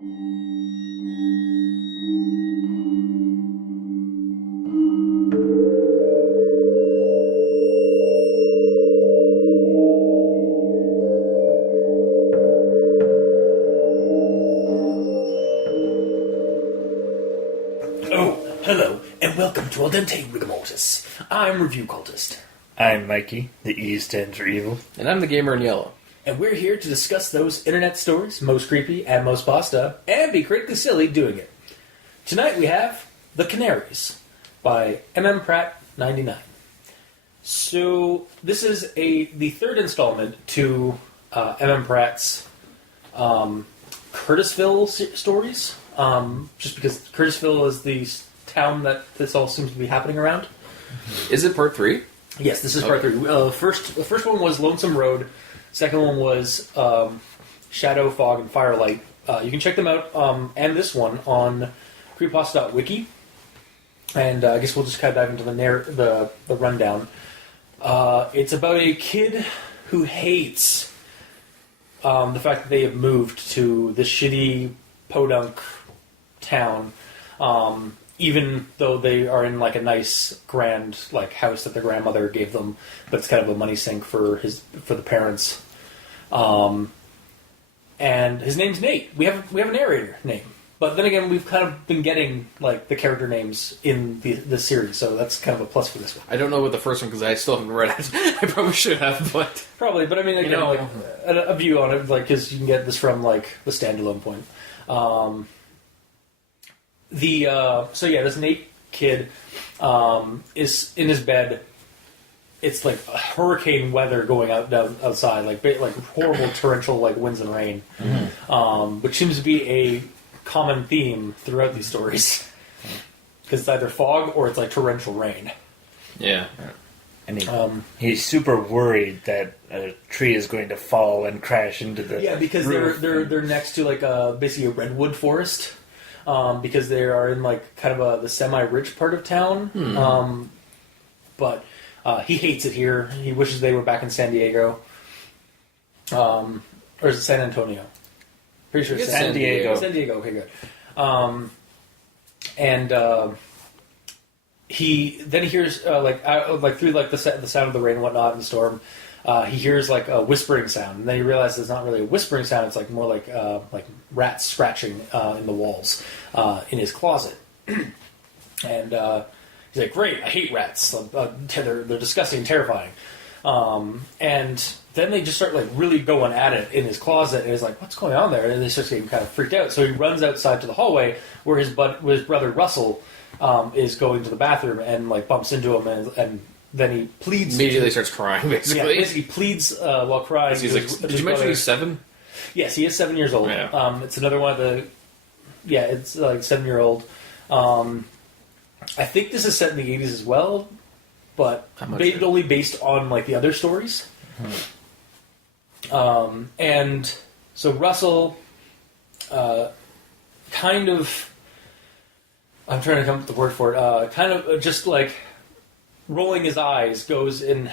Hello, and welcome to Al Dente Rigor Mortis. I'm Review Cultist. I'm Mikey, the E stands for evil. And I'm the gamer in yellow. And we're here to discuss those internet stories, most creepy and most pasta, and be critically silly doing it. Tonight we have The Canaries by M.M. Pratt 99. So this is the third installment to M.M. Pratt's Curtisville stories. Just because Curtisville is the town that this all seems to be happening around. Is it part 3? Yes, this is part 3. The first one was Lonesome Road. Second one was Shadow, Fog, and Firelight. You can check them out, and this one, on creepypasta.wiki. And I guess we'll just kind of dive into the rundown. It's about a kid who hates the fact that they have moved to this shitty podunk town, even though they are in like a nice grand like house that their grandmother gave them, but it's kind of a money sink for the parents. And his name's Nate. We have a narrator name, but then again, we've kind of been getting like the character names in the series, so that's kind of a plus for this one. I don't know what the first one because I still haven't read it. I probably should have, but probably. But I mean, again, like a view on it, like because you can get this from like the standalone point. This Nate kid is in his bed. It's like hurricane weather going outside, like horrible torrential like winds and rain, which seems to be a common theme throughout these stories. Because it's either fog or it's like torrential rain. Yeah. And he's super worried that a tree is going to fall and crash into the because roof. they're next to like basically a redwood forest, because they are in like kind of the semi-rich part of town. But he hates it here. He wishes they were back in San Diego, or is it San Antonio? Pretty sure it's San Diego. San Diego. Okay, good. He hears through like the sound of the rain and whatnot and the storm. He hears like a whispering sound, and then he realizes it's not really a whispering sound. It's like more like rats scratching in the walls in his closet. And he's like, "Great, I hate rats. They're disgusting and terrifying." And then they just start like really going at it in his closet, and he's like, "What's going on there?" And he starts getting kind of freaked out. So he runs outside to the hallway where his brother Russell is going to the bathroom and like bumps into him, and then he pleads. Immediately starts crying, basically. Yeah, basically pleads while crying. He's like, did you mention he's 7? Yes, he is 7 years old. Yeah. It's another one of the. Yeah, it's like 7-year-old. I think this is set in the 80s as well, but only based on like the other stories. And so Russell, kind of. I'm trying to come up with the word for it. Kind of just like rolling his eyes, goes and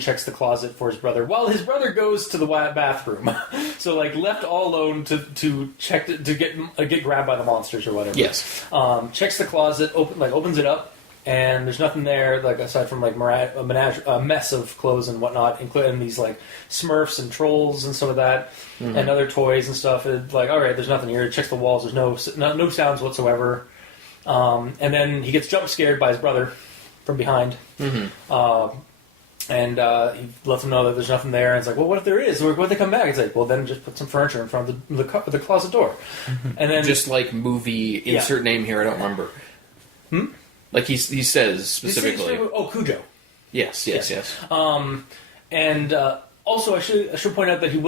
checks the closet for his brother, while his brother goes to the bathroom. So like left all alone to check to get grabbed by the monsters or whatever. Yes. Checks the closet, opens it up, and there's nothing there like aside from like a mess of clothes and whatnot, including these like Smurfs and trolls and some of that, and other toys and stuff. And like, all right, there's nothing here. He checks the walls. There's no sounds whatsoever. And then he gets jump scared by his brother from behind. And he lets him know that there's nothing there. And it's like, well, what if there is? What if they come back? It's like, well, then just put some furniture in front of the closet door. And then just like movie insert name here, I don't remember. Like he says specifically. Cujo. Yes. And also, I should point out that he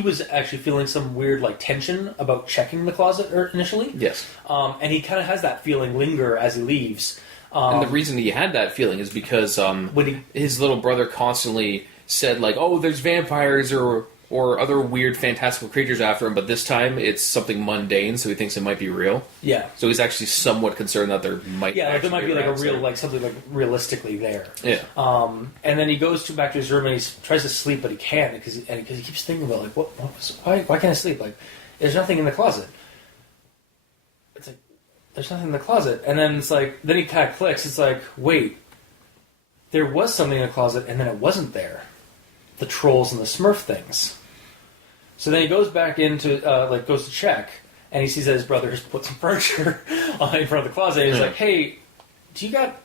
was actually feeling some weird like tension about checking the closet initially. Yes. And he kind of has that feeling linger as he leaves. And the reason he had that feeling is because his little brother constantly said like, "Oh, there's vampires or other weird fantastical creatures after him," but this time it's something mundane, so he thinks it might be real. Yeah. So he's actually somewhat concerned that there might be like a real like something like realistically there. Yeah. And then he goes back to his room and he tries to sleep, but he can't because he keeps thinking about like why can't I sleep? Like there's nothing in the closet. there's nothing in the closet. And then it's like, then he kind of clicks. It's like, wait, there was something in the closet, and then it wasn't there. The trolls and the Smurf things. So then he goes back into, goes to check, and he sees that his brother has put some furniture in front of the closet. And he's like, hey, do you got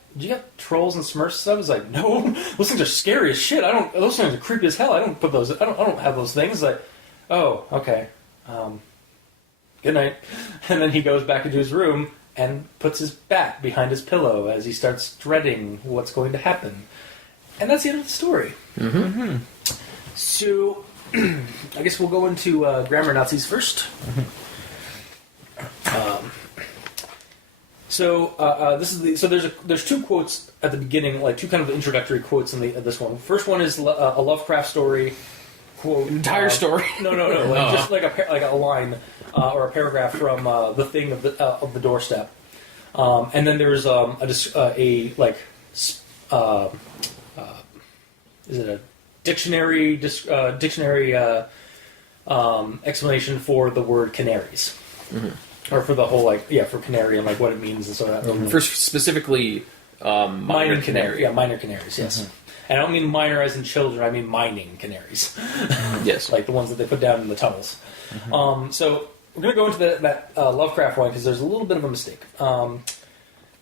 trolls and Smurfs stuff? He's like, no, those things are scary as shit. Those things are creepy as hell. I don't have those things. Like, oh, okay. Good night. And then he goes back into his room and puts his bat behind his pillow as he starts dreading what's going to happen. And that's the end of the story. Mm-hmm. So, I guess we'll go into Grammar Nazis first. There's two quotes at the beginning, like two kind of introductory quotes in this one. First one is a Lovecraft story quote. Entire story? No. Just like a line or a paragraph from the thing of the doorstep. And then there's is it a dictionary explanation for the word canaries. Mm-hmm. Or for the whole, for canary and, what it means and so that. For specifically, minor canary. Yeah, minor canaries, yes. Mm-hmm. And I don't mean minor as in children, I mean mining canaries. Yes. Like the ones that they put down in the tunnels. Mm-hmm. So, we're going to go into that Lovecraft one, because there's a little bit of a mistake.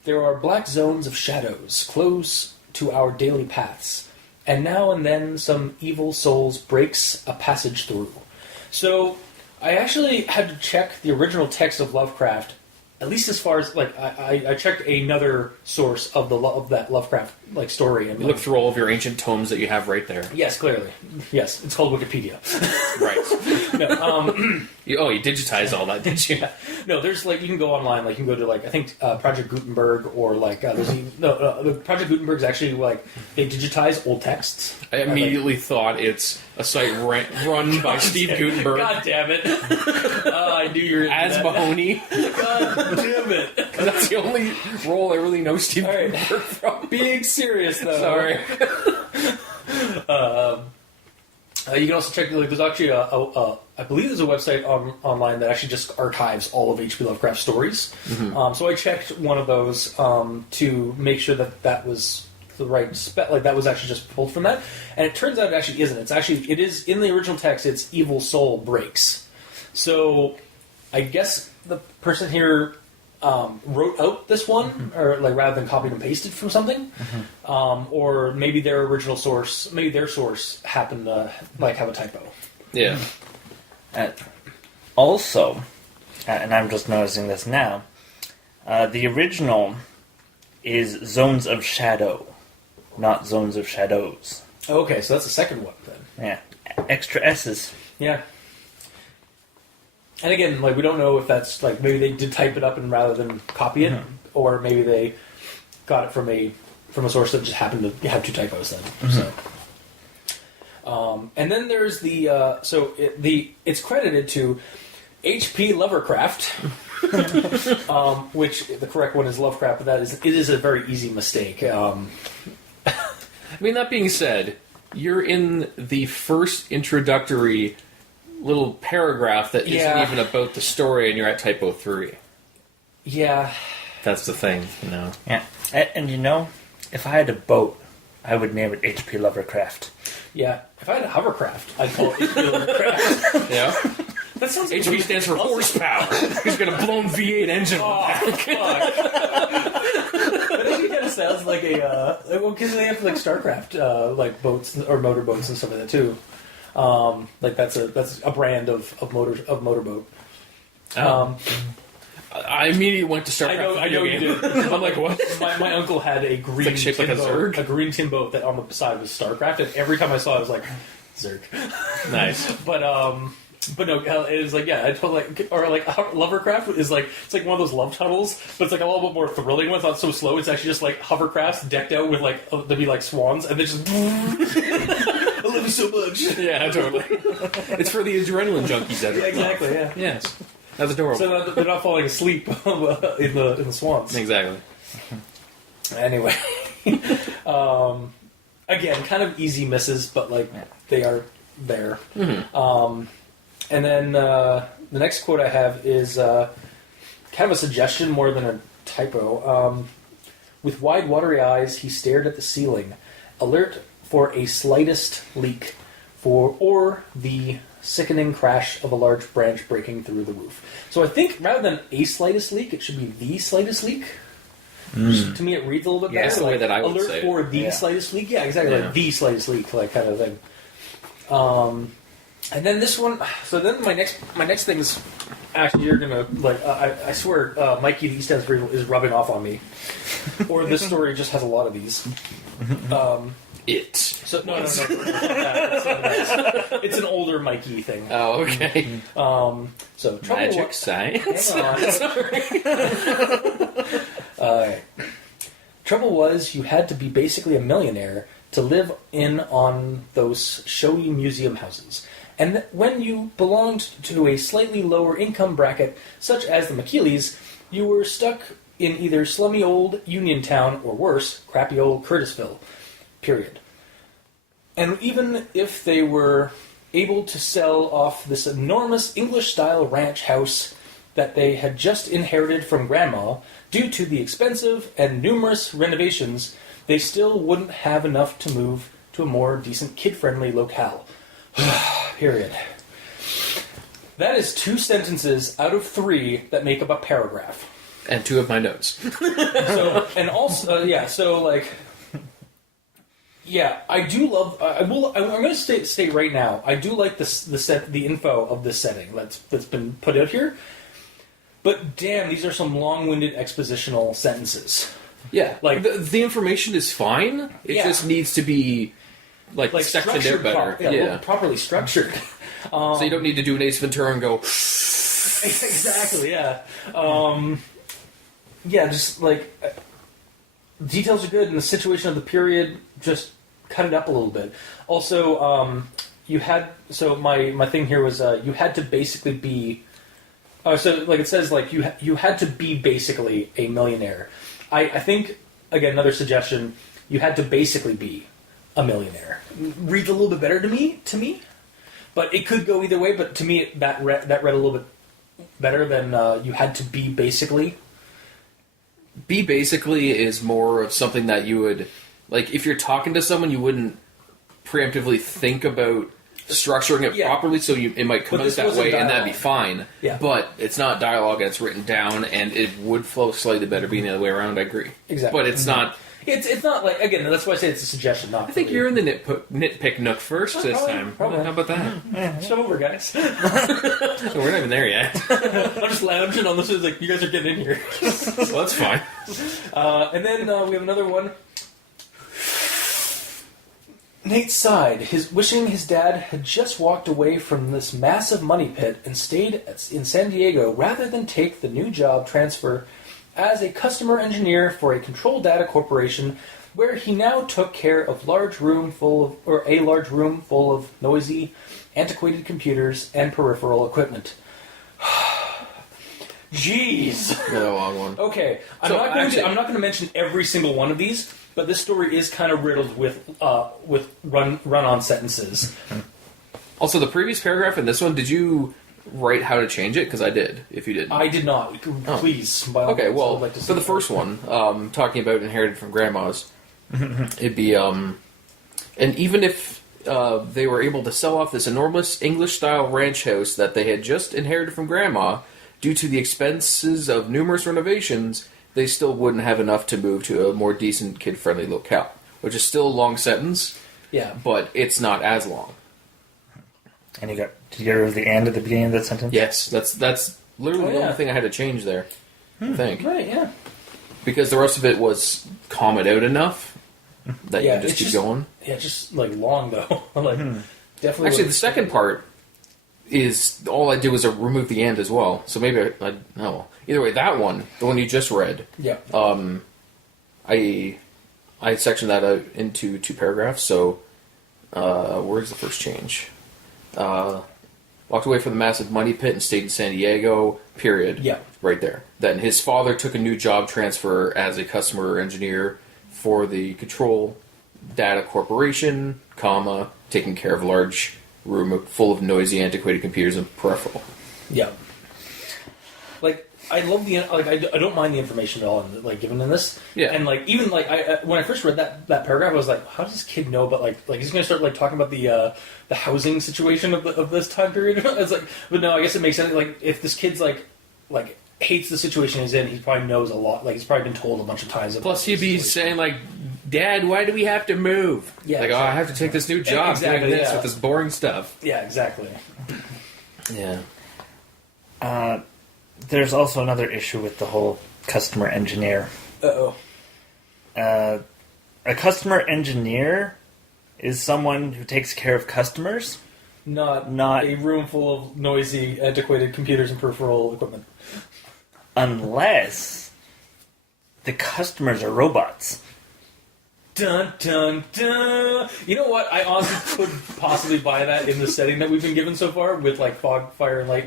There are black zones of shadows close to our daily paths, and now and then some evil souls breaks a passage through. So, I actually had to check the original text of Lovecraft, at least as far as I checked another source of that Lovecraft story. And you look through all of your ancient tomes that you have right there. Yes, clearly. Yes, it's called Wikipedia. Right. No, you digitized all that, didn't you? Yeah. No, there's you can go online. You can go to I think Project Gutenberg or the Project Gutenberg's actually they digitize old texts. I immediately thought it's a site run by Steve Gutenberg. God damn it! I knew you were as Mahoney. God damn it! That's the only role I really know Steve Gutenberg from. Being serious though. Sorry. You can also check. There's actually I believe there's a website online that actually just archives all of H.P. Lovecraft stories. Mm-hmm. So I checked one of those to make sure that was the right that was actually just pulled from that, and it turns out it actually isn't. It is in the original text. It's evil soul breaks. So I guess the person here wrote out this one, mm-hmm. or rather than copied and pasted from something, mm-hmm. Or maybe their original source, maybe their source happened to have a typo. Yeah. Also, and I'm just noticing this now, the original is Zones of Shadow, not Zones of Shadows. Okay, so that's the second one then. Yeah, extra S's. Yeah. And again, we don't know if that's maybe they did type it up and rather than copy it, mm-hmm. or maybe they got it from a source that just happened to have two typos then. Mm-hmm. So, and then there's it's credited to H.P. Lovecraft, which the correct one is Lovecraft, but it is a very easy mistake. I mean, that being said, you're in the first introductory little paragraph that isn't even about the story, and you're at typo 3. Yeah. That's the thing, Yeah. And if I had a boat, I would name it H.P. Lovecraft. Yeah. If I had a hovercraft, I'd call it H.P. Lovecraft. Yeah. That sounds HP stands for horsepower. He's got a blown V8 engine. Oh, fuck. But it kind of sounds like because they have StarCraft boats or motorboats and stuff like that too. That's a brand of motorboat. I immediately went to StarCraft. I know you did. I'm like, what? My uncle had a green shaped like a boat, Zerg. a green tin boat that on the side was StarCraft, and every time I saw it, I was like, Zerg. Nice. But no, it was I totally Lovercraft is it's like one of those love tunnels, but it's a little bit more thrilling one. It's not so slow. It's actually just hovercrafts decked out with they'll be swans, and they just. I love you so much. Yeah, totally. It's for the adrenaline junkies. Yeah, exactly. Yeah. Yes. That's adorable. So they're not falling asleep in the swans. Exactly. Anyway, again, kind of easy misses, but they are there. Mm-hmm. And then the next quote I have is kind of a suggestion more than a typo. With wide, watery eyes, he stared at the ceiling, alert for a slightest leak, or the sickening crash of a large branch breaking through the roof. So I think rather than a slightest leak, it should be the slightest leak. To me, it reads a little bit better. That's the way that I would alert say for it. the slightest leak. Yeah, exactly. Yeah. Like the slightest leak, like kind of thing. And then this one. So then my next thing is actually you're gonna like. I swear, Mikey the East End is rubbing off on me, or this story just has a lot of these. So no, it's not that. It's an older Mikey thing. Oh, okay. So trouble Magic science. Hang on. Sorry. Alright. Trouble was, you had to be basically a millionaire to live in on those showy museum houses. And when you belonged to a slightly lower income bracket, such as the McKeeleys, you were stuck in either slummy old Uniontown or worse, crappy old Curtisville. Period. And even if they were able to sell off this enormous English-style ranch house that they had just inherited from Grandma, due to the expensive and numerous renovations, they still wouldn't have enough to move to a more decent kid-friendly locale. Period. That is 2 sentences out of 3 that make up a paragraph. And 2 of my notes. So, and also, I do love. I'm going to state right now. I do like the info of this setting that's been put out here. But damn, these are some long-winded expositional sentences. Yeah, like the information is fine. It just needs to be like sectioned out better. Properly structured. So you don't need to do an Ace Ventura and go. Exactly. Yeah. Just like details are good, and the situation of the period just cut it up a little bit. Also, you had my thing here was you had to basically be. So like it says, like you had to be basically a millionaire. I think again another suggestion. You had to basically be a millionaire. Reads a little bit better to me, but it could go either way. But to me, that read a little bit better than you had to be basically. Be basically is more of something that you would like if you're talking to someone, you wouldn't preemptively think about structuring it properly, so it might come out that way, and that'd be fine. Yeah. But it's not dialogue, and it's written down, and it would flow slightly better being the other way around. I agree. Exactly. But it's not. It's not like again. That's why I say it's a suggestion. Not. I think you're in the nitpick nook first this time. Probably. How about that? It's over, guys. We're not even there yet. I'm just lounging on this. Like you guys are getting in here. Well, that's fine. And then we have another one. Nate sighed, wishing his dad had just walked away from this massive money pit and stayed in San Diego rather than take the new job transfer as a customer engineer for a control data corporation, where he now took care of a large room full of noisy, antiquated computers and peripheral equipment. Jeez. Another long one. Okay, I'm not going to mention every single one of these, but this story is kind of riddled with run-on sentences. Also, the previous paragraph and this one, did you write how to change it? Because I did, if you didn't. I did not. Please. By all Okay, means, well, I'd like to for the first one, talking about inherited from grandmas, it'd be, and even if they were able to sell off this enormous English-style ranch house that they had just inherited from grandma, due to the expenses of numerous renovations, they still wouldn't have enough to move to a more decent, kid-friendly locale. Which is still a long sentence, but it's not as long. And did you get rid of the and at the beginning of that sentence? Yes, that's literally the only thing I had to change there, I think. Right, yeah. Because the rest of it was comma out enough that you can just keep going. Yeah, just like long though. Definitely. Actually, the second part is all I did was remove the and as well. So maybe no. Either way, that one, the one you just read. Yeah. I sectioned that out into 2 paragraphs. So where's the first change? Walked away from the massive money pit and stayed in San Diego. Period. Yeah. Right there. Then his father took a new job transfer as a customer engineer for the Control Data Corporation, comma, taking care of a large room full of noisy, antiquated computers and peripheral. Yeah. like I love the like I don't mind the information at all like given in this. Yeah. And like even like when I first read that paragraph, I was like, how does this kid know? But like he's gonna start like talking about the housing situation of this time period. It's like, but no, I guess it makes sense. Like if this kid's like hates the situation he's in, he probably knows a lot. Like he's probably been told a bunch of times. Plus, he'd be saying like, "Dad, why do we have to move?" Yeah, like, exactly. "Oh, I have to take this new job doing this with this boring stuff." Yeah, exactly. Yeah. There's also another issue with the whole customer engineer. Uh-oh. A customer engineer is someone who takes care of customers. Not a room full of noisy, antiquated computers and peripheral equipment. Unless the customers are robots. Dun dun dun. You know what? I honestly could possibly buy that in the setting that we've been given so far with like fog, fire, and light,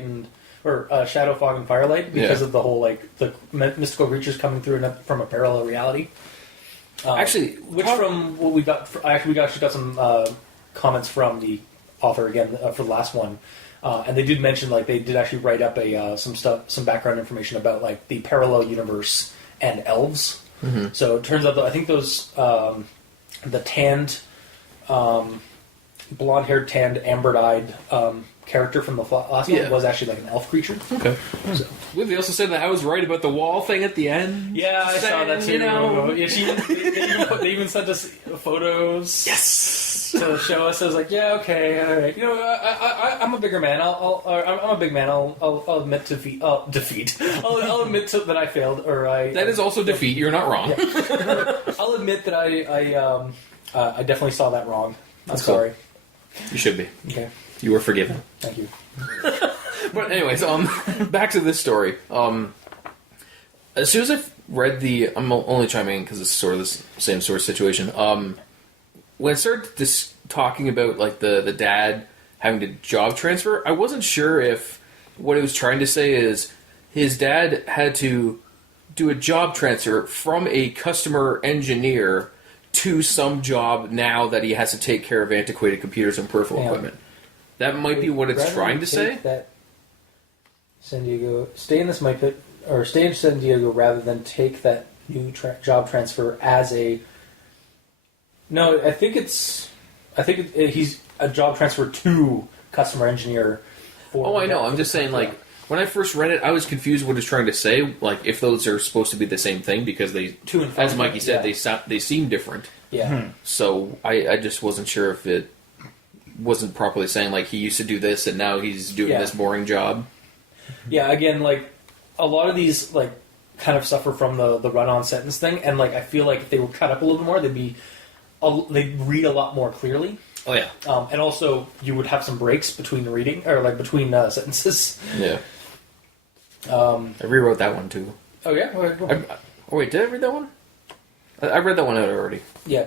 or shadow, fog, and firelight because of the whole like the mystical creatures coming through from a parallel reality. From what we got, we actually got some comments from the author again for the last one, and they did mention like they did actually write up some background information about like the parallel universe and elves. Mm-hmm. So it turns out that I think those the tanned, blonde-haired, tanned, amber-eyed character from the last one was actually like an elf creature. Okay. So. They also said that I was right about the wall thing at the end. Yeah, I saw that too. You know. Yeah, they even sent us photos. Yes. To show us, I was like, yeah, okay, all right. You know, I'm a bigger man. I'm a big man. I'll admit defeat. I'll admit that I failed, or I. That is also defeat. You're not wrong. Yeah. I'll admit that I definitely saw that wrong. I'm sorry. You should be. Okay. You were forgiven. Thank you. But anyways, back to this story. As soon as I read I'm only chiming in because it's sort of the same sort of situation. When I started talking about like the dad having to job transfer, I wasn't sure if what it was trying to say is his dad had to do a job transfer from a customer engineer to some job now that he has to take care of antiquated computers and peripheral equipment. That might be what it's trying to say. That San Diego, stay in San Diego rather than take that new job transfer as a. No, I think he's a job transfer to customer engineer. I know. I'm just saying, like, when I first read it, I was confused what it's trying to say. Like, if those are supposed to be the same thing, because they, as Mikey said, they seem different. Yeah. So I just wasn't sure if it wasn't properly saying, like, he used to do this and now he's doing this boring job. Yeah, again, like, a lot of these, like, kind of suffer from the run-on sentence thing, and, like, I feel like if they were cut up a little bit more, they'd read a lot more clearly. Oh, yeah. And also, you would have some breaks between the reading, or, like, between sentences. Yeah. I rewrote that one, too. Oh, yeah? Wait, did I read that one? I read that one out already. Yeah,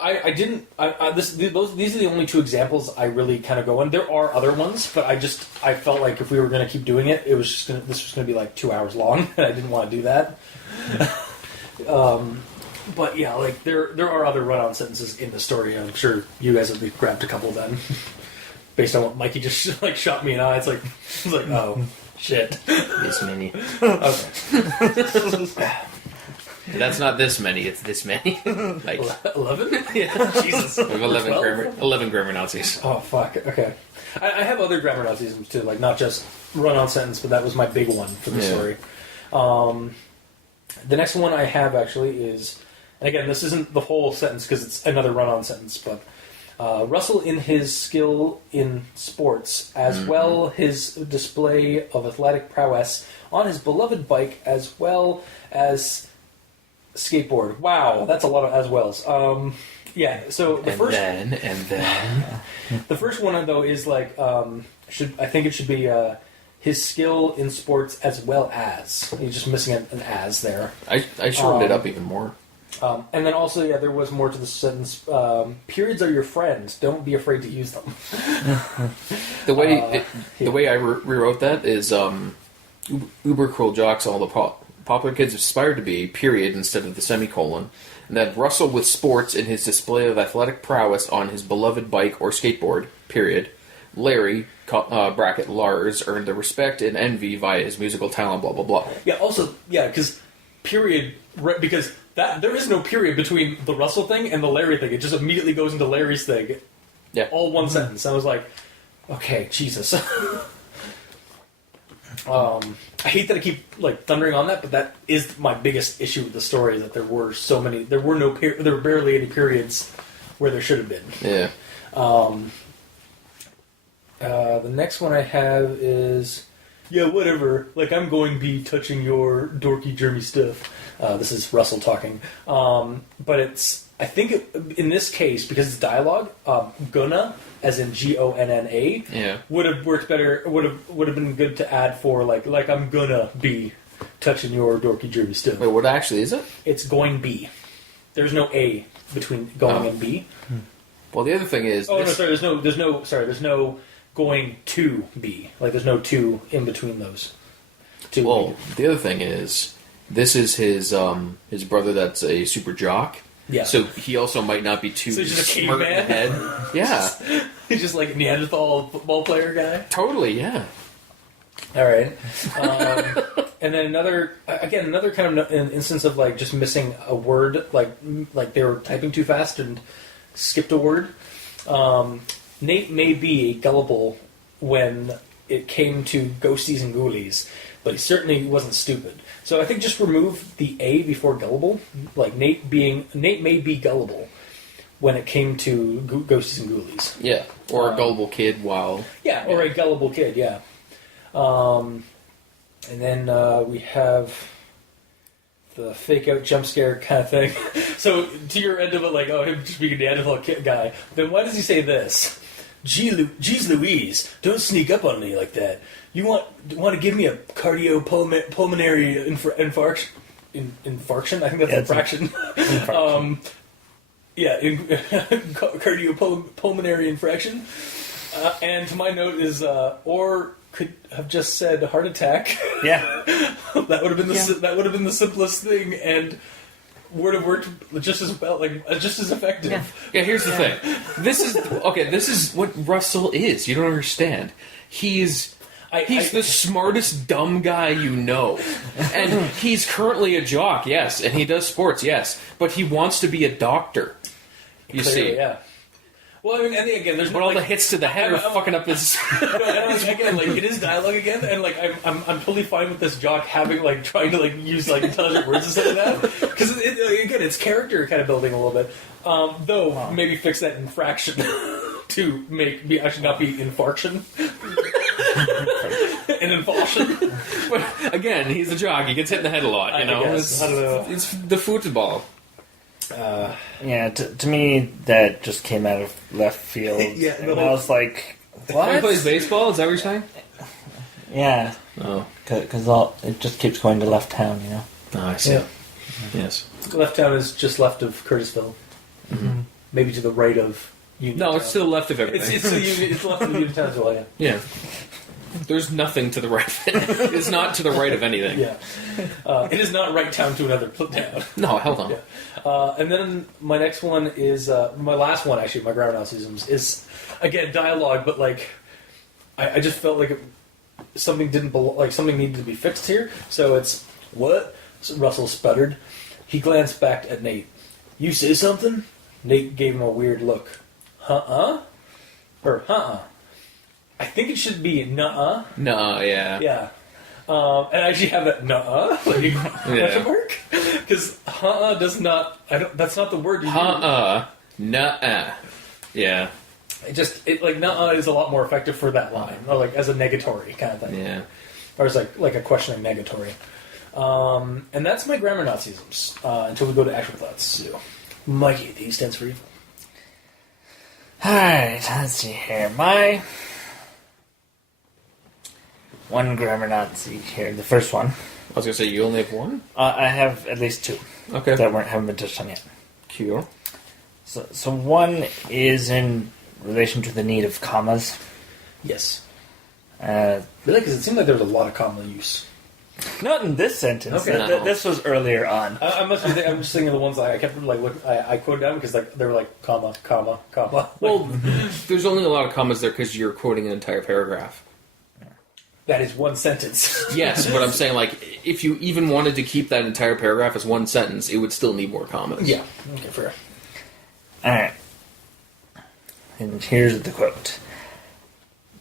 I didn't. These are the only two examples I really kind of go in. There are other ones, but I felt like if we were going to keep doing it, this was going to be like 2 hours long, and I didn't want to do that. But yeah, like there are other run-on sentences in the story. I'm sure you guys have grabbed a couple then, based on what Mikey just like shot me in the eye. It's like oh shit, this many. Okay. That's not this many, it's this many. Like 11? Yeah. Jesus. We have 11 grammar Nazis. Oh, fuck. Okay. I have other grammar Nazisms, too. Like, not just run-on sentence, but that was my big one for the story. The next one I have, actually, is... And again, this isn't the whole sentence, because it's another run-on sentence, but... Russell, in his skill in sports, as well his display of athletic prowess on his beloved bike, as well as... skateboard. Wow, that's a lot of as wells. Yeah, so the the first one though is like I think it should be his skill in sports as well as. He's just missing an as there. I shortened it up even more. And then also, there was more to the sentence. Periods are your friends. Don't be afraid to use them. The way I rewrote that is uber cool jocks all the popular kids aspire to be, period, instead of the semicolon. And then Russell with sports in his display of athletic prowess on his beloved bike or skateboard, period. Larry, bracket Lars, earned the respect and envy via his musical talent, blah, blah, blah. Yeah, also, because period, because there is no period between the Russell thing and the Larry thing. It just immediately goes into Larry's thing. Yeah. All one sentence. I was like, okay, Jesus. I hate that I keep thundering on that, but that is my biggest issue with the story, that there were barely any periods where there should have been. Yeah. The next one I have is, whatever, I'm going to be touching your dorky germy stuff. This is Russell talking. But I think in this case, because it's dialogue, gonna, as in Gonna, would have worked better, would have been good to add for, I'm gonna be touching your dorky germy stuff. Wait, what actually is it? It's going be. There's no A between going and be. Well, the other thing is... there's no going to be. There's no to in between those. The other thing is, this is his brother that's a super jock. Yeah. So he also might not be too he's just a smart in the caveman? head. Yeah. He's just like a Neanderthal football player guy. Totally, yeah. All right. And then another kind of instance of just missing a word, like they were typing too fast and skipped a word. Nate may be gullible when it came to ghosties and ghoulies, but he certainly wasn't stupid. So I think just remove the A before gullible. Nate may be gullible when it came to ghosties and ghoulies. Yeah, or a gullible kid while... Yeah, or a gullible kid, yeah. And then we have the fake out jump scare kind of thing. So to your end of it, him just being a Neanderthal kid guy, then why does he say this? Geez Louise, don't sneak up on me like that. You want to give me a cardiopulmonary infarction? Infarction? I think that's infraction. Cardiopulmonary infraction. And to my note is, or could have just said heart attack. Yeah. That would have been the simplest thing, and would have worked just as well, just as effective. Yeah, here's the thing. This is what Russell is. You don't understand. He's the smartest dumb guy you know. And he's currently a jock, yes, and he does sports, yes, but he wants to be a doctor. You Clearly, see. yeah. Well, I mean, again, there's but all the hits to the head are fucking up his... again, it is dialogue again, and I'm totally fine with this jock having trying to use intelligent words and stuff like that, because again, it's character kind of building a little bit. Though maybe fix that infraction to actually not be infarction. An infaltion. But again, he's a jock. He gets hit in the head a lot. You know, I don't know. It's the football. To me, that just came out of left field. Yeah, and I was like, what? He plays baseball? Is that what you're saying? Yeah. Oh. Because it just keeps going to left town, you know? Oh, I see. Yeah. Yes. Left town is just left of Curtisville. Mm-hmm. Maybe to the right of Uniontown. No, it's to the left of everything. It's left of Uniontown as well, yeah. Yeah. There's nothing to the right of it. It's not to the right of anything. Yeah. It is not right town to another town. No, hell no. Yeah. And then my next one is, my last one actually, my grammar analysis is, again, dialogue, but I just felt like something didn't something needed to be fixed here. So it's, what? So Russell sputtered. He glanced back at Nate. You say something? Nate gave him a weird look. Huh-uh? Or huh-uh? I think it should be nuh-uh. No, yeah. Yeah. And I actually have that nuh-uh, question mark. Because huh-uh does not, that's not the word you use. Huh-uh, nuh-uh. Yeah. Nuh-uh is a lot more effective for that line. Or as a negatory kind of thing. Yeah. Or as like a questioning negatory. And that's my grammar Nazisms, until we go to actual thoughts. So, Mikey, the E stands for evil. Alright, let's see here. My one grammar Nazi here, the first one. I was going to say, you only have one? I have at least two. Okay. That haven't been touched on yet. Cool. So one is in relation to the need of commas. Yes. Really? Because it seemed like there was a lot of comma use. Not in this sentence. Okay. This was earlier on. I'm just thinking of the ones I kept like I quoted down because like they were like comma, comma, comma. Well, there's only a lot of commas there because you're quoting an entire paragraph. That is one sentence. Yes, but I'm saying, like, if you even wanted to keep that entire paragraph as one sentence, it would still need more commas. Yeah. Okay, fair. Alright. And here's the quote.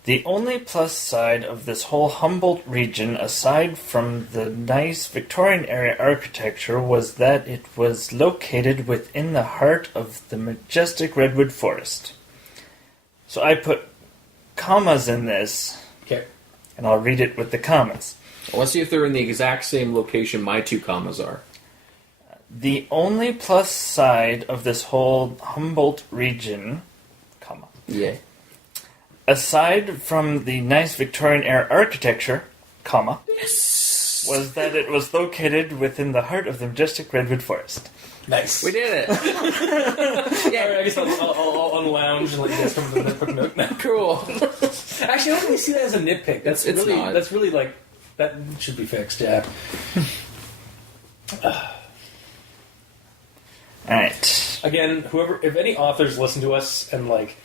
The only plus side of this whole Humboldt region, aside from the nice Victorian-era architecture, was that it was located within the heart of the majestic redwood forest. So I put commas in this, Okay. and I'll read it with the commas. Well, let's see if they're in the exact same location my two commas are. The only plus side of this whole Humboldt region, comma, Yeah. aside from the nice Victorian-era architecture, comma, Yes! was that it was located within the heart of the majestic redwood forest. Nice. We did it! Yeah, I guess I'll lounge and let you guys come to the quick note now. Cool. Actually, I don't really see that as a nitpick. It's really, not. That's really like that should be fixed. Yeah. Alright. Again, if any authors listen to us and like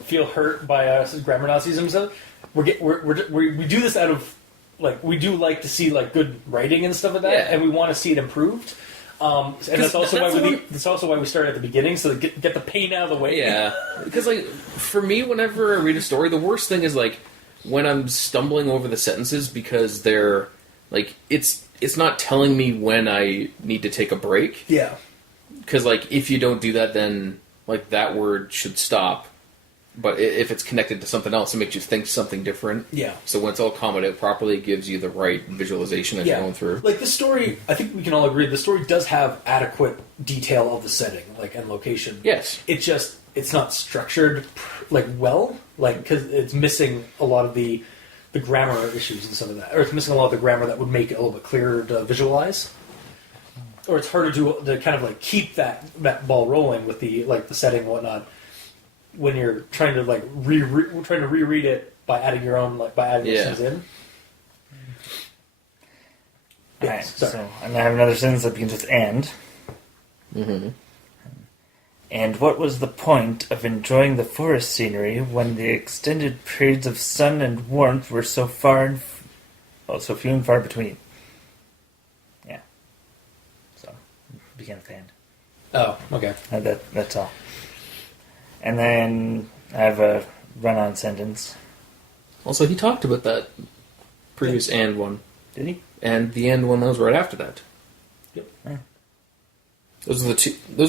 feel hurt by us as grammar Nazis and stuff, we do this out of like we do like to see like good writing and stuff like that, Yeah. and we want to see it improved. And that's also why we started at the beginning, so get the pain out of the way. Yeah. Because, like, for me, whenever I read a story, the worst thing is, like, when I'm stumbling over the sentences because they're, like, it's not telling me when I need to take a break. Yeah. Because, like, if you don't do that, then, like, that word should stop. But if it's connected to something else, it makes you think something different. Yeah. So when it's all commented properly, it gives you the right visualization as you're going through. Like, the story, I think we can all agree, the story does have adequate detail of the setting, like, and location. Yes. It's not structured, like, well, like, because it's missing a lot of the grammar issues and some of that. Or it's missing a lot of the grammar that would make it a little bit clearer to visualize. Or it's harder to kind of, like, keep that ball rolling with the, like, the setting and whatnot when you're trying to, like, reread it by adding your own, like, by adding things in. Alright, Sorry. so I'm going to have another sentence that begins with and. Mm-hmm. And what was the point of enjoying the forest scenery when the extended periods of sun and warmth were so so few and far between? Yeah. So, begin with and. Oh, okay. That's all. And then I have a run-on sentence. Also, he talked about that previous and one. Did he? And the end one that was right after that. Yep. Oh. Those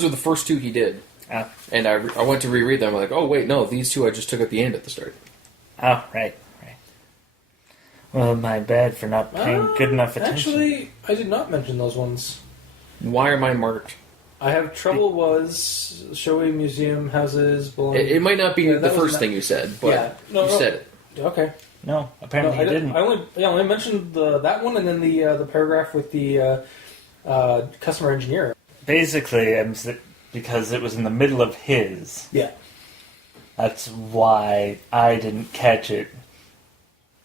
are the first two he did. Ah. And I went to reread them. I'm like, oh wait, no, these two I just took at the end at the start. Oh, right. Well, my bad for not paying good enough attention. Actually, I did not mention those ones. Why are mine marked? I have trouble was showing museum houses. It might not be Yeah, the that first wasn't thing you said, but Yeah. No, you no. said it. Okay. No, apparently I you didn't. I only mentioned that one and then the paragraph with the customer engineer. Basically, because it was in the middle of his. Yeah. That's why I didn't catch it.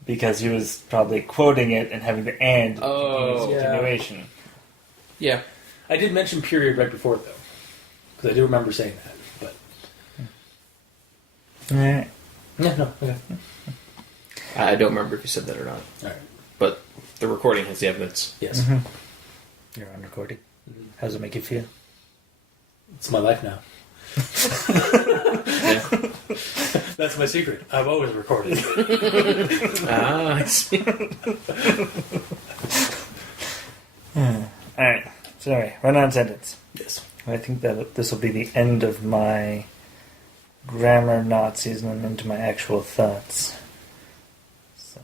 Because he was probably quoting it and having the and Oh. in continuation. Yeah. I did mention period right before it, though. Because I do remember saying that. But Alright. yeah, no. Okay. I don't remember if you said that or not. All right. But the recording has the evidence. Yes. Mm-hmm. You're on recording. How does it make you feel? It's my life now. Yeah. That's my secret. I've always recorded. I see. Alright. Sorry. Run-on sentence. Yes. I think that this will be the end of my grammar Nazis and then into my actual thoughts. So.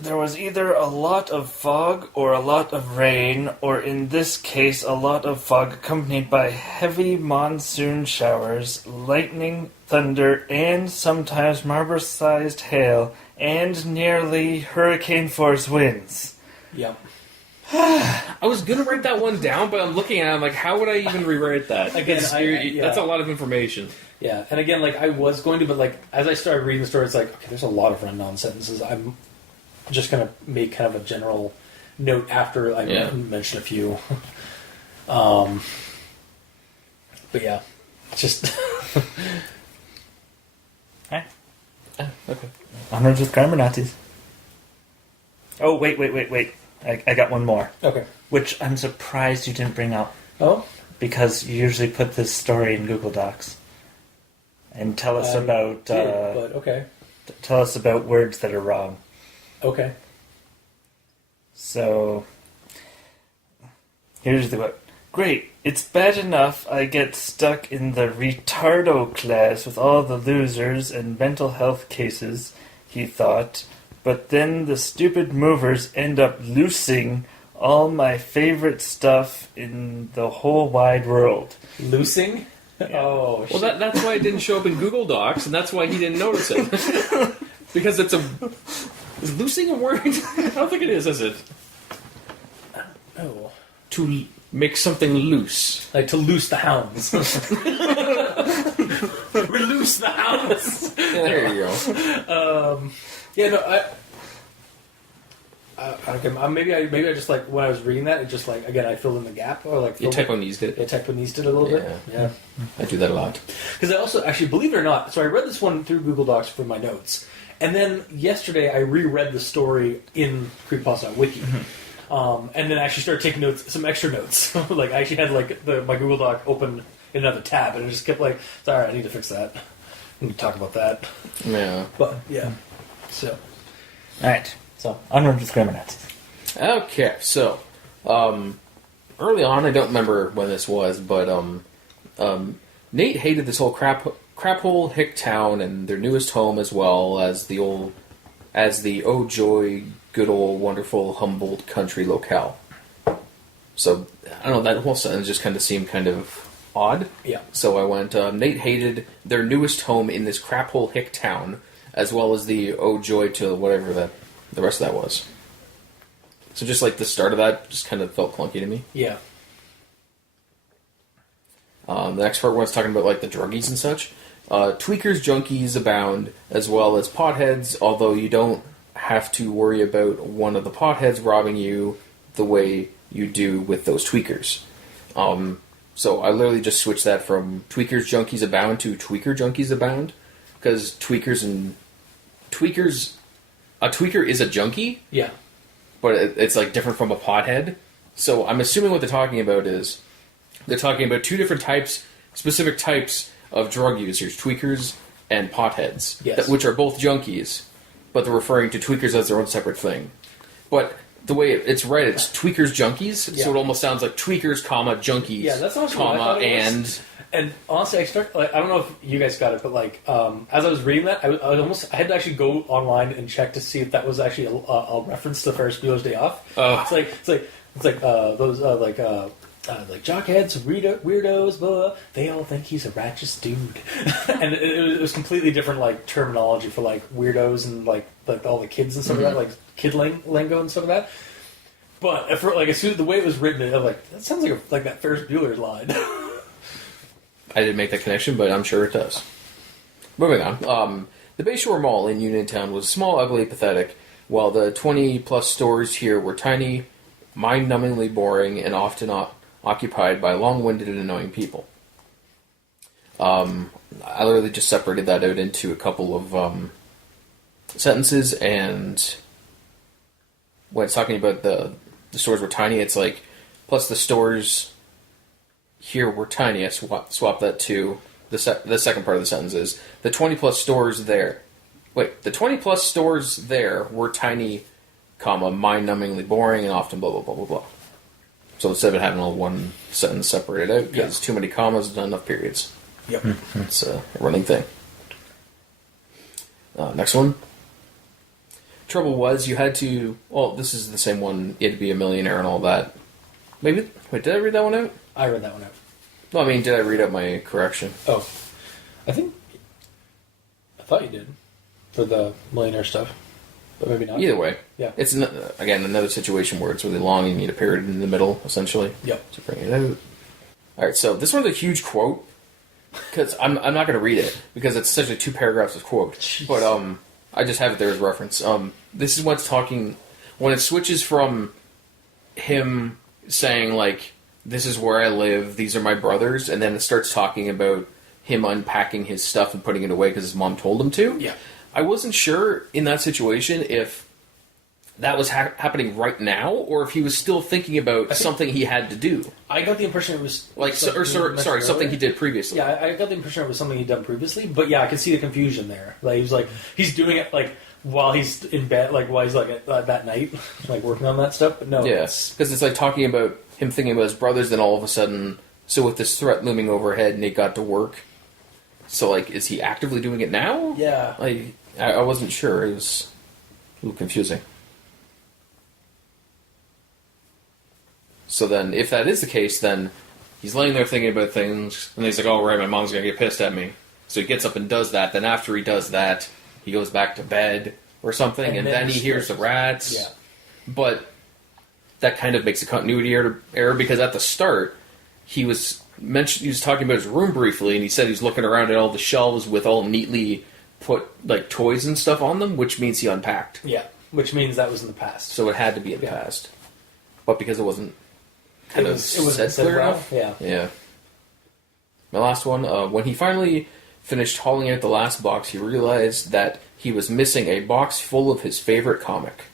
There was either a lot of fog or a lot of rain, or in this case a lot of fog accompanied by heavy monsoon showers, lightning, thunder, and sometimes marble-sized hail, and nearly hurricane-force winds. Yep. I was gonna write that one down, but I'm looking at it, I'm like, how would I even rewrite that? Again, That's yeah. a lot of information. Yeah, and again, like I was going to, but like as I started reading the story, it's like okay, there's a lot of run-on sentences. I'm just gonna make kind of a general note after I mention a few. But yeah, just Okay. Okay. Onwards with grammar Nazis. Oh, wait. I got one more. okay. Which I'm surprised you didn't bring up. Oh, Because you usually put this story in Google Docs. And tell us about but okay, tell us about words that are wrong. okay. So here's the quote. Great, it's bad enough I get stuck in the retardo class with all the losers and mental health cases, he thought, but then the stupid movers end up loosing all my favorite stuff in the whole wide world. Loosing. Oh, Well, shit. that's why it didn't show up in Google Docs, and that's why he didn't notice it. Because is loosing a word? I don't think it is it? Oh. To make something loose. Like to loose the hounds. Release the hounds. There you go. Yeah, no, okay, maybe I just like when I was reading that, it just like again I filled in the gap or like You Taiwanese it. Yeah, Taiwanese did a little bit. Yeah, I do that a lot. because I also actually believe it or not, so I read this one through Google Docs for my notes, and then yesterday I reread the story in creepypasta.wiki. And then I actually started taking notes, some extra notes. Like I actually had like my Google Doc open in another tab, and it just kept like, "Sorry, I need to fix that. We need to talk about that." Yeah. But yeah, so Alright, so onwards with grammar Nazis. Okay, so early on, I don't remember when this was, but Nate hated this whole crap hole hick town and their newest home, as well as the oh joy, good old wonderful Humboldt country locale. So I don't know, that whole sentence just kind of seemed kind of odd. yeah, So I went, Nate hated their newest home in this crap hole hick town, as well as the oh joy to whatever the rest of that was. So just like the start of that just kind of felt clunky to me. yeah, The next part where it's talking about like the druggies and such. Tweakers, junkies abound, as well as potheads, although you don't have to worry about one of the potheads robbing you the way you do with those tweakers. So I literally just switched that from tweakers, junkies abound to tweaker, junkies abound, because a tweaker is a junkie, yeah, but it's like different from a pothead. So I'm assuming what they're talking about is they're talking about two different specific types of drug users, tweakers and potheads, Yes. which are both junkies, but they're referring to tweakers as their own separate thing. But the way it's right, it's tweakers, junkies, Yeah. so it almost sounds like tweakers, junkies, Yeah, that's also what I thought it was. And honestly, I don't know if you guys got it, but like as I was reading that, I had to actually go online and check to see if that was actually a reference to Ferris Bueller's Day Off. It's like those like jockheads, weirdos, blah, they all think he's a righteous dude, and it was completely different like terminology for like weirdos and like all the kids and stuff like that, like kid lingo and stuff like that. But for like as soon as the way it was written, I'm like, that sounds like that Ferris Bueller's line. I didn't make that connection, but I'm sure it does. Moving on. The Bayshore Mall in Uniontown was small, ugly, pathetic, while the 20-plus stores here were tiny, mind-numbingly boring, and often occupied by long-winded and annoying people. I literally just separated that out into a couple of sentences, and when it's talking about the stores were tiny, it's like, plus the stores here were tiny. I swap that to the second part of the sentence is the 20-plus stores there. Wait, the 20-plus stores there were tiny, mind-numbingly boring, and often blah, blah, blah, blah, blah. So instead of having all one sentence separated out, because too many commas and not enough periods. Yep. It's a running thing. Next one. Trouble was, you had to... Well, this is the same one. You had to be a millionaire and all that. Maybe... Wait, did I read that one out? I read that one out. No, I mean, did I read out my correction? Oh, I thought you did for the millionaire stuff, but maybe not. Either way. Yeah. It's, again, another situation where it's really long and you need a period in the middle, essentially. Yep. To bring it out. Alright, so this one's a huge quote, because I'm not going to read it because it's essentially 2 paragraphs of quote. Jeez. But I just have it there as reference. This is what's talking when it switches from him saying like, "This is where I live. These are my brothers," and then it starts talking about him unpacking his stuff and putting it away because his mom told him to. Yeah. I wasn't sure in that situation if that was happening right now, or if he was still thinking about something he had to do. I got the impression it was Like, something he did previously. Yeah, I got the impression it was something he'd done previously, but yeah, I can see the confusion there. Like, he was like, he's doing it like while he's in bed, like while he's like at that night, like working on that stuff. But no, yes, because it's like talking about him thinking about his brothers, then all of a sudden, so with this threat looming overhead, Nate got to work. So like, is he actively doing it now? Yeah, Like, I wasn't sure. It was a little confusing. So then, if that is the case, then he's laying there thinking about things, and he's like, "Oh, right, my mom's gonna get pissed at me." So he gets up and does that. Then after he does that, he goes back to bed or something, and then he hears the rats. Yeah. But that kind of makes a continuity error because at the start, he was talking about his room briefly, and he said he was looking around at all the shelves with all neatly put like toys and stuff on them, which means he unpacked. Yeah, which means that was in the past. So it had to be in the past. But because it wasn't It was said said clear well. enough. Yeah. Yeah. My last one, when he finally finished hauling out the last box, he realized that he was missing a box full of his favorite comic.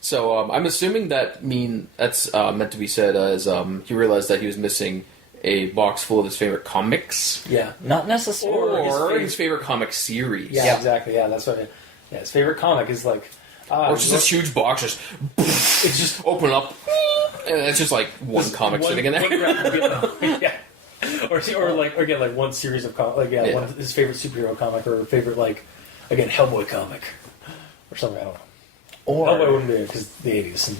So I'm assuming that's meant to be said as he realized that he was missing a box full of his favorite comics. Yeah. Not necessarily. Or his favorite comic series. Yeah, exactly. Yeah, that's what. Yeah, his favorite comic is like. Or it's just this huge box, It's just open up, and it's just like one comic sitting in there. Yeah. Or like again like one series of one his favorite superhero comic or favorite like again Hellboy comic or something, I don't know. Or Hellboy wouldn't be because the 80s and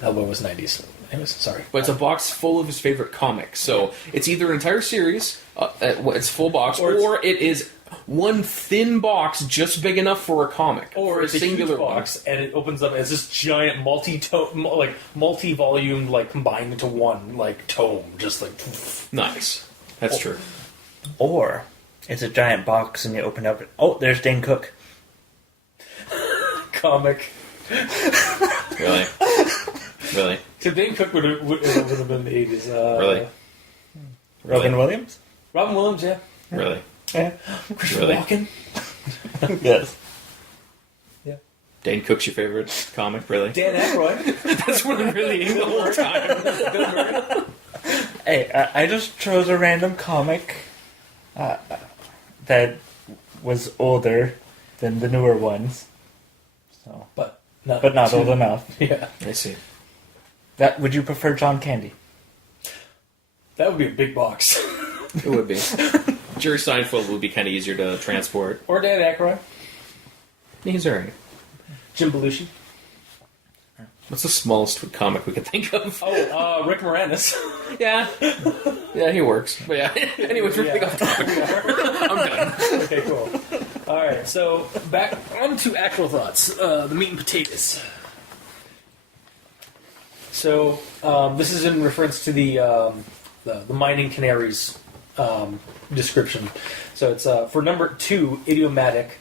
Hellboy was 90s. Anyways, sorry. But it's a box full of his favorite comics, so it's either an entire series, it's full box, or it is one thin box just big enough for a comic, or it's a singular huge box and it opens up as this giant multi-volume like combined into one like tome, just like Nice. That's true. Or it's a giant box and you open up. Oh, there's Dane Cook. comic. Really? Really? So Dane Cook would have been the 80s. Really? Robin Williams. Robin Williams, yeah. Really? Yeah. Christopher Really? Walken. Yes. Yeah. Dane Cook's your favorite comic? Really? Dan Aykroyd. That's what I'm really eating the whole time. Hey, I just chose a random comic that was older than the newer ones. So, but not old enough. Yeah. I see. That would you prefer John Candy? That would be a big box. It would be. Jerry Seinfeld would be kind of easier to transport. Or Dan Aykroyd. He's alright. Jim Belushi. What's the smallest comic we could think of? Oh, Rick Moranis. Yeah. Yeah, he works. But yeah. Anyways, we're big off topic. I'm done. Okay, cool. Alright, so back on to actual thoughts. The meat and potatoes. So, this is in reference to the mining canaries description. So it's for number 2, idiomatic.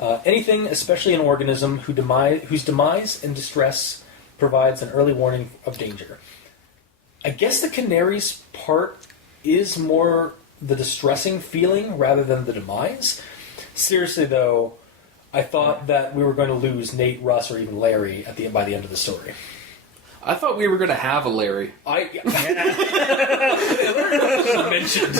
Anything, especially an organism, whose demise and distress provides an early warning of danger. I guess the canaries part is more the distressing feeling rather than the demise. Seriously, though, I thought that we were going to lose Nate, Russ, or even Larry by the end of the story. I thought we were going to have a Larry. Larry mentioned.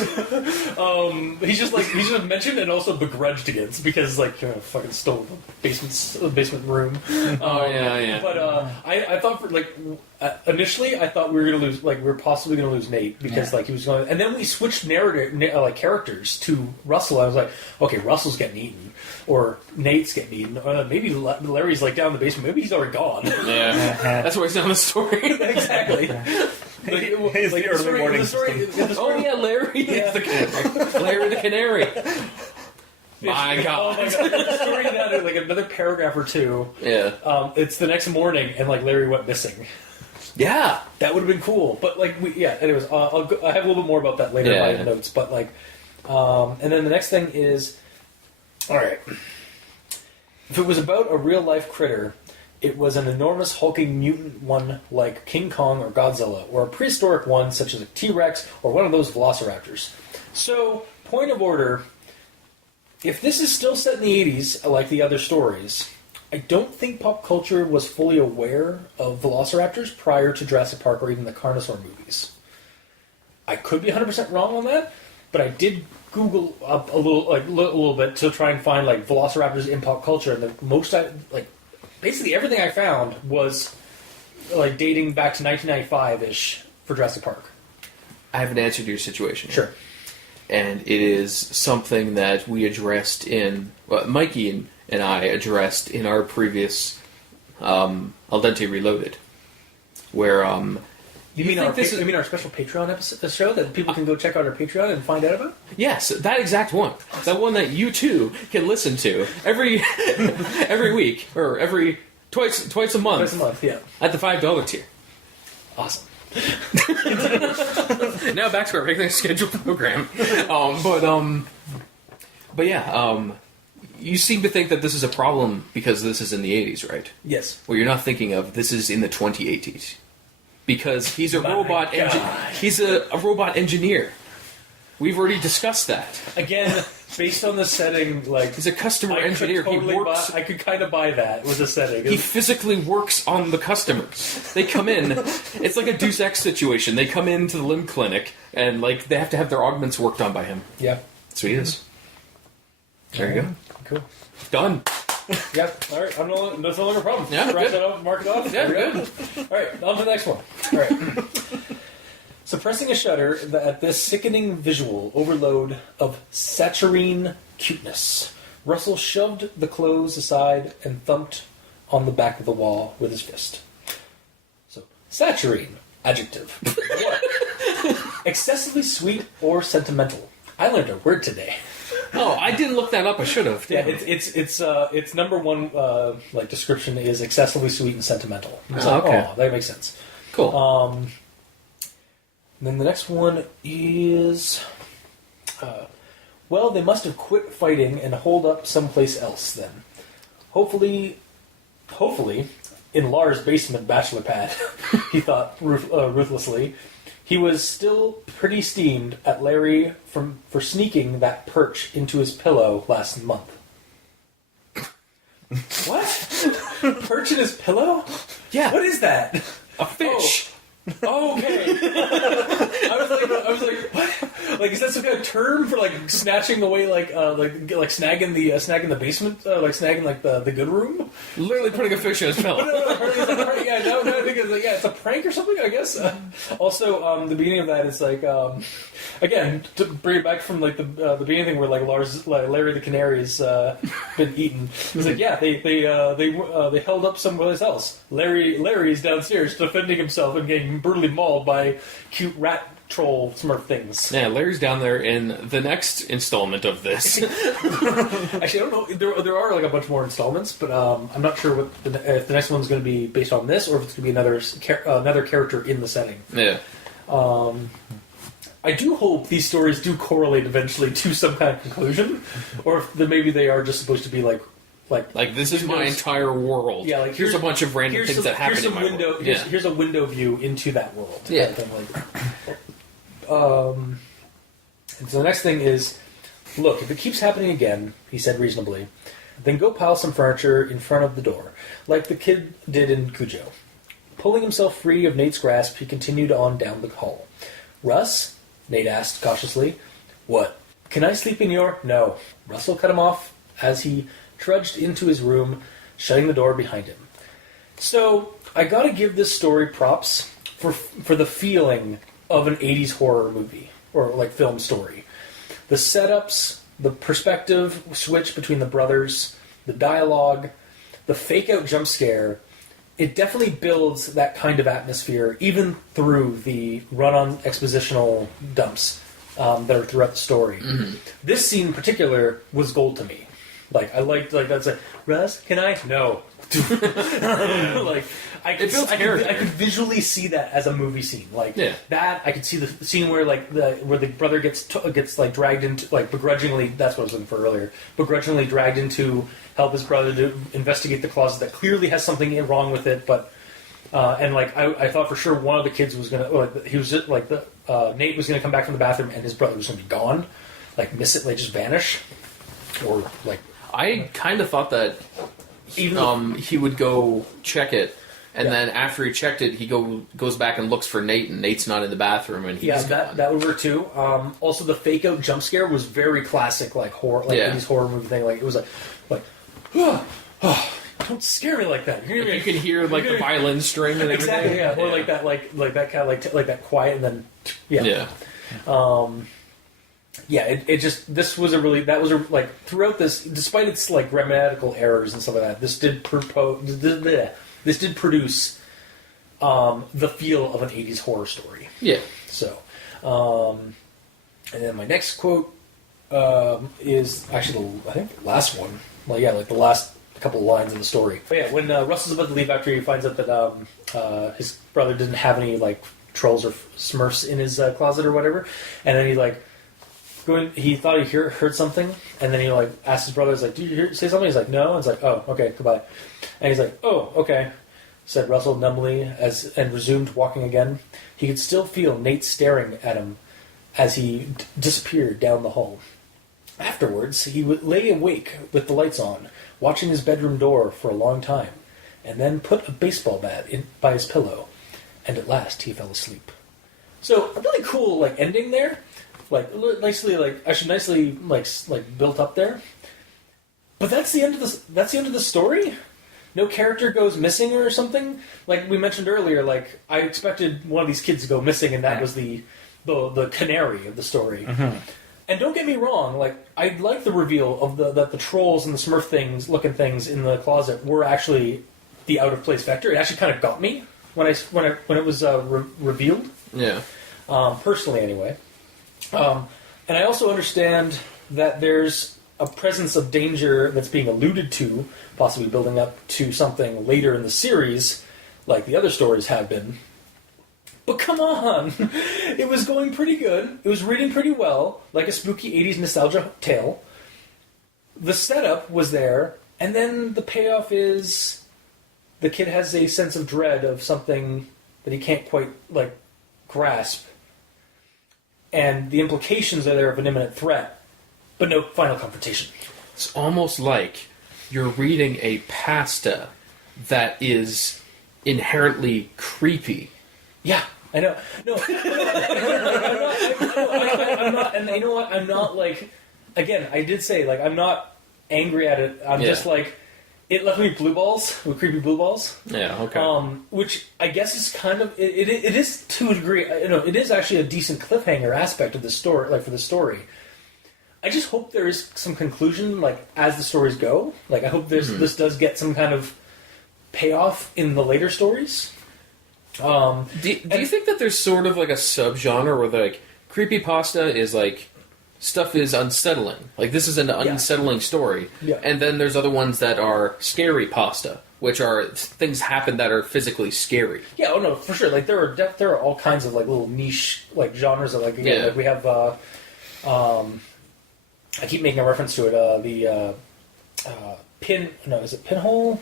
He's just mentioned and also begrudged against because fucking stole the basement room. Yeah. But I thought initially I thought we were gonna lose, we were possibly gonna lose Nate because he was going, and then we switched characters to Russell. I was like, okay, Russell's getting eaten, or Nate's getting eaten, or maybe Larry's down in the basement. Maybe he's already gone. Yeah, that's why he's on the story. Exactly. He's the early warning system. Oh yeah, Larry is the canary. Larry the canary. My God. Oh my God. The story had another paragraph or two. Yeah. It's the next morning, and Larry went missing. Yeah. That would have been cool. But, like, anyways, I have a little bit more about that later in my notes. But, like, and then the next thing is, alright, if it was about a real-life critter, it was an enormous hulking mutant one like King Kong or Godzilla, or a prehistoric one such as a T-Rex or one of those velociraptors. So, point of order, if this is still set in the 80s, like the other stories, I don't think pop culture was fully aware of velociraptors prior to Jurassic Park or even the Carnosaur movies. I could be 100% wrong on that, but I did Google up a little bit to try and find like velociraptors in pop culture, and basically everything I found was like dating back to 1995-ish for Jurassic Park. I have an answer to your situation. Sure. And it is something that we addressed Mikey and I addressed in our previous Al Dente Reloaded, where You mean our special Patreon episode show that people can go check out our Patreon and find out about? Yes, that exact one. That one that you too can listen to every week or twice a month. Twice a month, yeah. At the $5 tier. Awesome. Now back to our regular scheduled program. But yeah, you seem to think that this is a problem because this is in the 80s, right? Yes. Well, you're not thinking of this is in the 2080s. Because he's a robot engineer. We've already discussed that. Again, based on the setting, like he's a customer engineer. I could kind of buy that with the setting. He physically works on the customers. They come in. It's like a Deus Ex situation. They come into the limb clinic and like they have to have their augments worked on by him. Yeah, that's what he is. There you go. Cool. Done. Yep. All right. That's no longer a problem. Yeah. Wrap that up. Mark it off. Yeah. Good. All right. On to the next one. All right. Suppressing a shudder at this sickening visual overload of saturine cuteness, Russell shoved the clothes aside and thumped on the back of the wall with his fist. So, saturine, adjective. What? Excessively sweet or sentimental. I learned a word today. Oh, I didn't look that up. I should have. Yeah, it's number one description is excessively sweet and sentimental. Okay. Oh, that makes sense. Cool. Then the next one is, well, they must have quit fighting and holed up someplace else then. Hopefully, in Lars' basement bachelor pad, he thought ruthlessly. He was still pretty steamed at Larry for sneaking that perch into his pillow last month. What? Perch in his pillow? Yeah. What is that? A fish. Oh, okay. I was like, what? Like, is that some kind of term for like snatching away, like snagging the basement, like snagging like the good room? Literally putting a fish in his pillow. No, I think it's a prank or something. I guess. Also, the beginning of that is like, again, to bring it back from like the beginning thing where like Larry the Canaries been eaten. It's like, yeah, they held up someplace else. Larry's downstairs defending himself and getting brutally mauled by cute rat troll smurf things. Yeah, Larry's down there in the next installment of this. Actually, I don't know. There are like a bunch more installments, but I'm not sure if the next one's going to be based on this or if it's going to be another character in the setting. Yeah. I do hope these stories do correlate eventually to some kind of conclusion, or if maybe they are just supposed to be like this is my entire world. Yeah, like here's a bunch of random things that happen in my world. Here's a window view into that world. Yeah. And so the next thing is, look, if it keeps happening again, he said reasonably, then go pile some furniture in front of the door, like the kid did in Cujo. Pulling himself free of Nate's grasp, he continued on down the hall. Russ? Nate asked cautiously. What? Can I sleep in your... No. Russell cut him off as he trudged into his room, shutting the door behind him. So, I gotta give this story props for the feeling of an 80s horror movie, or like film story. The setups, the perspective switch between the brothers, the dialogue, the fake-out jump scare, it definitely builds that kind of atmosphere, even through the run-on expositional dumps that are throughout the story. Mm-hmm. This scene in particular was gold to me. Like I liked like that's like Russ, can I? No. Like I could visually see that as a movie scene. Like that, I could see the scene where like where the brother gets like dragged into like begrudgingly. That's what I was looking for earlier. Begrudgingly dragged into help his brother to investigate the closet that clearly has something wrong with it. But and like I thought for sure one of the kids was gonna he was just, like the Nate was gonna come back from the bathroom and his brother was gonna be gone, like miss it, like just vanish, or like I kind of thought that. Even he would go check it, and then after he checked it, he goes back and looks for Nate, and Nate's not in the bathroom, and he's gone. That would work too. Also, the fake out jump scare was very classic, like horror, like 80s horror movie thing. Like it was like don't scare me like that. You can hear like the violin string and everything. Exactly, yeah. Or like that, like that kind of like that quiet, and then it just this was like throughout this, despite its like grammatical errors and stuff like that, this did produce the feel of an 80s horror story. Yeah. So, and then my next quote is actually I think the last one. Well, yeah, like the last couple of lines of the story. But yeah, when Russell's about to leave after he finds out that his brother didn't have any like trolls or Smurfs in his closet or whatever, and then he thought he heard something, and then he like asked his brother, he's like, "Did you say something?" He's like, "No." And he's like, "Oh, okay, goodbye." And he's like, "Oh, okay," said Russell numbly and resumed walking again. He could still feel Nate staring at him as he disappeared down the hall. Afterwards, he lay awake with the lights on, watching his bedroom door for a long time, and then put a baseball bat by his pillow, and at last he fell asleep. So a really cool like ending there. Like nicely built up there, but that's the end of the story. No character goes missing or something. Like we mentioned earlier, like I expected one of these kids to go missing, and that was the canary of the story. Mm-hmm. And don't get me wrong, like I like the reveal of that the trolls and the Smurf looking things in the closet were actually the out of place vector. It actually kind of got me when it was revealed. Yeah. Personally, anyway. And I also understand that there's a presence of danger that's being alluded to, possibly building up to something later in the series, like the other stories have been. But come on! It was going pretty good. It was reading pretty well, like a spooky 80s nostalgia tale. The setup was there, and then the payoff is the kid has a sense of dread of something that he can't quite, like, grasp. And the implications are there of an imminent threat, but no final confrontation. It's almost like you're reading a pasta that is inherently creepy. Yeah, I know. No, I'm not. And you know what? I'm not like. Again, I did say like I'm not angry at it. I'm just like. It left me blue balls, with creepy blue balls. Yeah, okay. Which I guess is kind of... It is, to a degree... it is actually a decent cliffhanger aspect of the story, like, for the story. I just hope there is some conclusion, like, as the stories go. Like, I hope this does get some kind of payoff in the later stories. Do you think that there's sort of, like, a subgenre where, like, creepypasta is, like... Stuff is unsettling. Like, this is an unsettling story. Yeah. And then there's other ones that are scary pasta, which are things happen that are physically scary. Yeah, oh no, for sure. Like, there are all kinds of, like, little niche, like, genres that, like, again, like, we have, I keep making a reference to it, is it Pinhole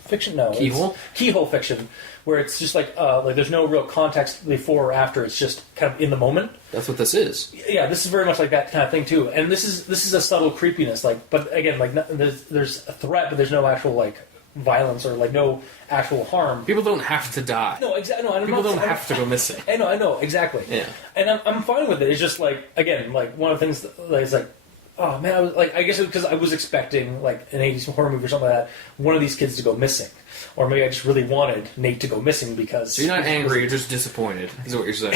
fiction? No. Keyhole? Keyhole fiction, where it's just like there's no real context before or after, it's just kind of in the moment. That's what this is. Yeah, this is very much like that kind of thing too. And this is a subtle creepiness, like, but again, like there's a threat, but there's no actual like violence or like no actual harm. People don't have to die. No, exactly. No, people don't have to go missing. I know, exactly. Yeah. And I'm fine with it. It's just like, again, like one of the things that is like, oh man, I guess because I was expecting like an 80s horror movie or something like that, one of these kids to go missing. Or maybe I just really wanted Nate to go missing because... So you're not angry, you're just disappointed, is what you're saying.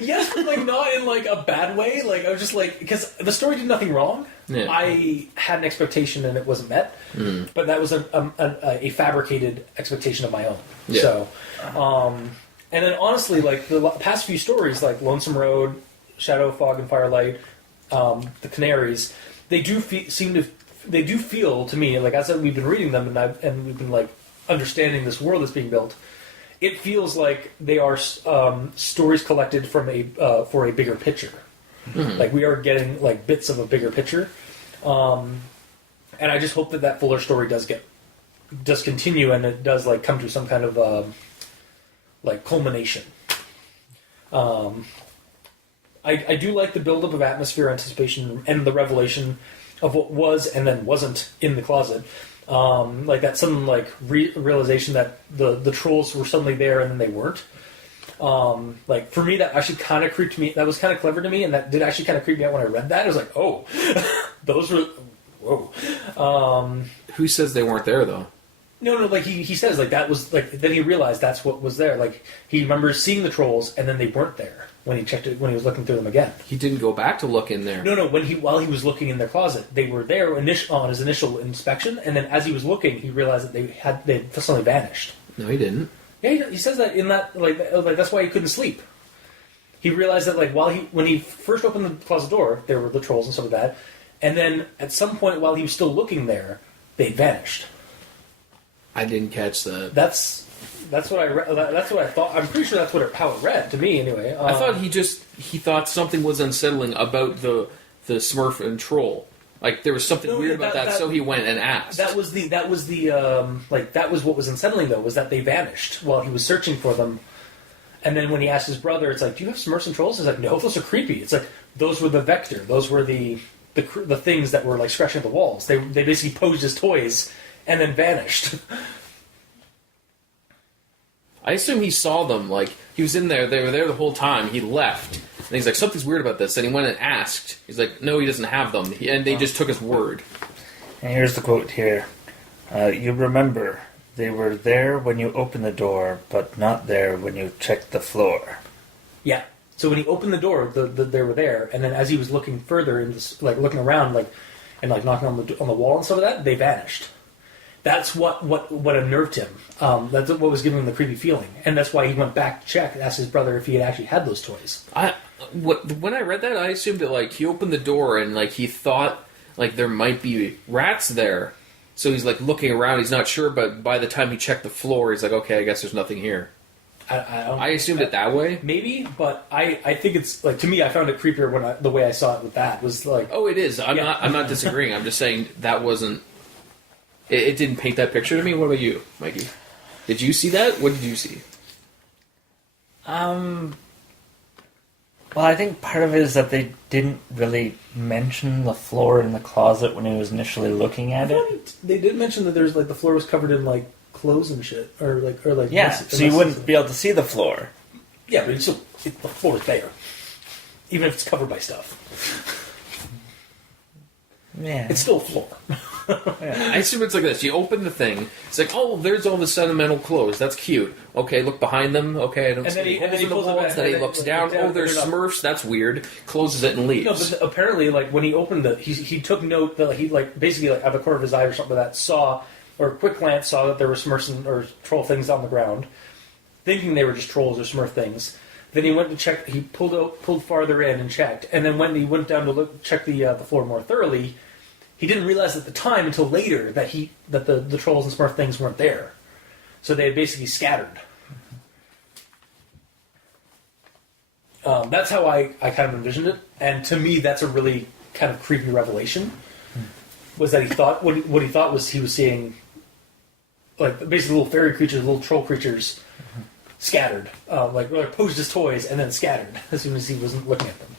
Yes, but like not in like a bad way. Like I was just like... Because the story did nothing wrong. Yeah. I had an expectation and it wasn't met. Mm. But that was a fabricated expectation of my own. Yeah. So, and then honestly, like the past few stories, like Lonesome Road, Shadow, Fog, and Firelight, the Canaries, they do seem to do feel to me like as we've been reading them and we've been like understanding this world that's being built. It feels like they are stories collected from for a bigger picture. Mm-hmm. Like we are getting like bits of a bigger picture, and I just hope that fuller story does continue and it does like come to some kind of like culmination. I do like the buildup of atmosphere, anticipation, and the revelation of what was and then wasn't in the closet. Like that sudden like realization that the trolls were suddenly there and then they weren't. Like for me, that actually kind of creeped me. That was kind of clever to me, and that did actually kind of creep me out when I read that. I was like, oh, those were whoa. Who says they weren't there though? No, like he says like that was like then he realized that's what was there. Like he remembers seeing the trolls and then they weren't there when he checked it when he was looking through them again. He didn't go back to look in there. No, while he was looking in their closet, they were there on his initial inspection, and then as he was looking, he realized that they suddenly vanished. No, he didn't. Yeah, he says that in that like that's why he couldn't sleep. He realized that like when he first opened the closet door, there were the trolls and stuff like that, and then at some point while he was still looking there, they vanished. I didn't catch that. That's what I read. That's what I thought. I'm pretty sure that's how it read to me anyway. I thought he thought something was unsettling about the Smurf and troll. Like there was something weird about that, so he went and asked. That was what was unsettling though, was that they vanished while he was searching for them. And then when he asked his brother, it's like, "Do you have Smurfs and trolls?" He's like, "No, those are creepy." It's like those were the vector. Those were the things that were like scratching at the walls. They basically posed as toys and then vanished. I assume he saw them. Like he was in there. They were there the whole time. He left. And he's like, something's weird about this. And he went and asked. He's like, no, he doesn't have them. And they just took his word. And here's the quote here. You remember, they were there when you opened the door, but not there when you checked the floor. Yeah. So when he opened the door, they were there. And then as he was looking further, and like looking around, like and like knocking on the wall and stuff like that, they vanished. That's what unnerved him. That's what was giving him the creepy feeling. And that's why he went back to check and asked his brother if he had actually had those toys. When I read that, I assumed that like he opened the door and like he thought like there might be rats there. So he's like looking around, he's not sure, but by the time he checked the floor, he's like, okay, I guess there's nothing here. I assumed it that way. Maybe, but I think it's like, to me, I found it creepier the way I saw it with that was like, oh, it is. I'm not disagreeing. I'm just saying that wasn't. It didn't paint that picture to me. What about you, Mikey? Did you see that? What did you see? Well, I think part of it is that they didn't really mention the floor in the closet when he was initially looking at it. They did mention that there's like the floor was covered in like clothes and shit, or like yeah. So you wouldn't be able to see the floor. Yeah, but the floor is there, even if it's covered by stuff. Yeah, it's still a floor. Yeah. I assume it's like this. You open the thing. It's like, oh, there's all the sentimental clothes. That's cute. Okay, look behind them. Okay, I don't see holes in the walls. Then he looks down. Oh, there's Smurfs. That's weird. Closes it and leaves. No, but apparently, like when he opened it, he took note that he like basically like out of the corner of his eye or something like that saw, or a quick glance saw that there were Smurfs or troll things on the ground, thinking they were just trolls or Smurf things. Then he went to check. He pulled farther in and checked, and then when he went down to check the floor more thoroughly. He didn't realize at the time until later that the trolls and Smurf things weren't there. So they had basically scattered. That's how I kind of envisioned it. And to me, that's a really kind of creepy revelation. Was that he thought, what he thought was he was seeing, like, basically little fairy creatures, little troll creatures scattered. Like posed as toys and then scattered as soon as he wasn't looking at them.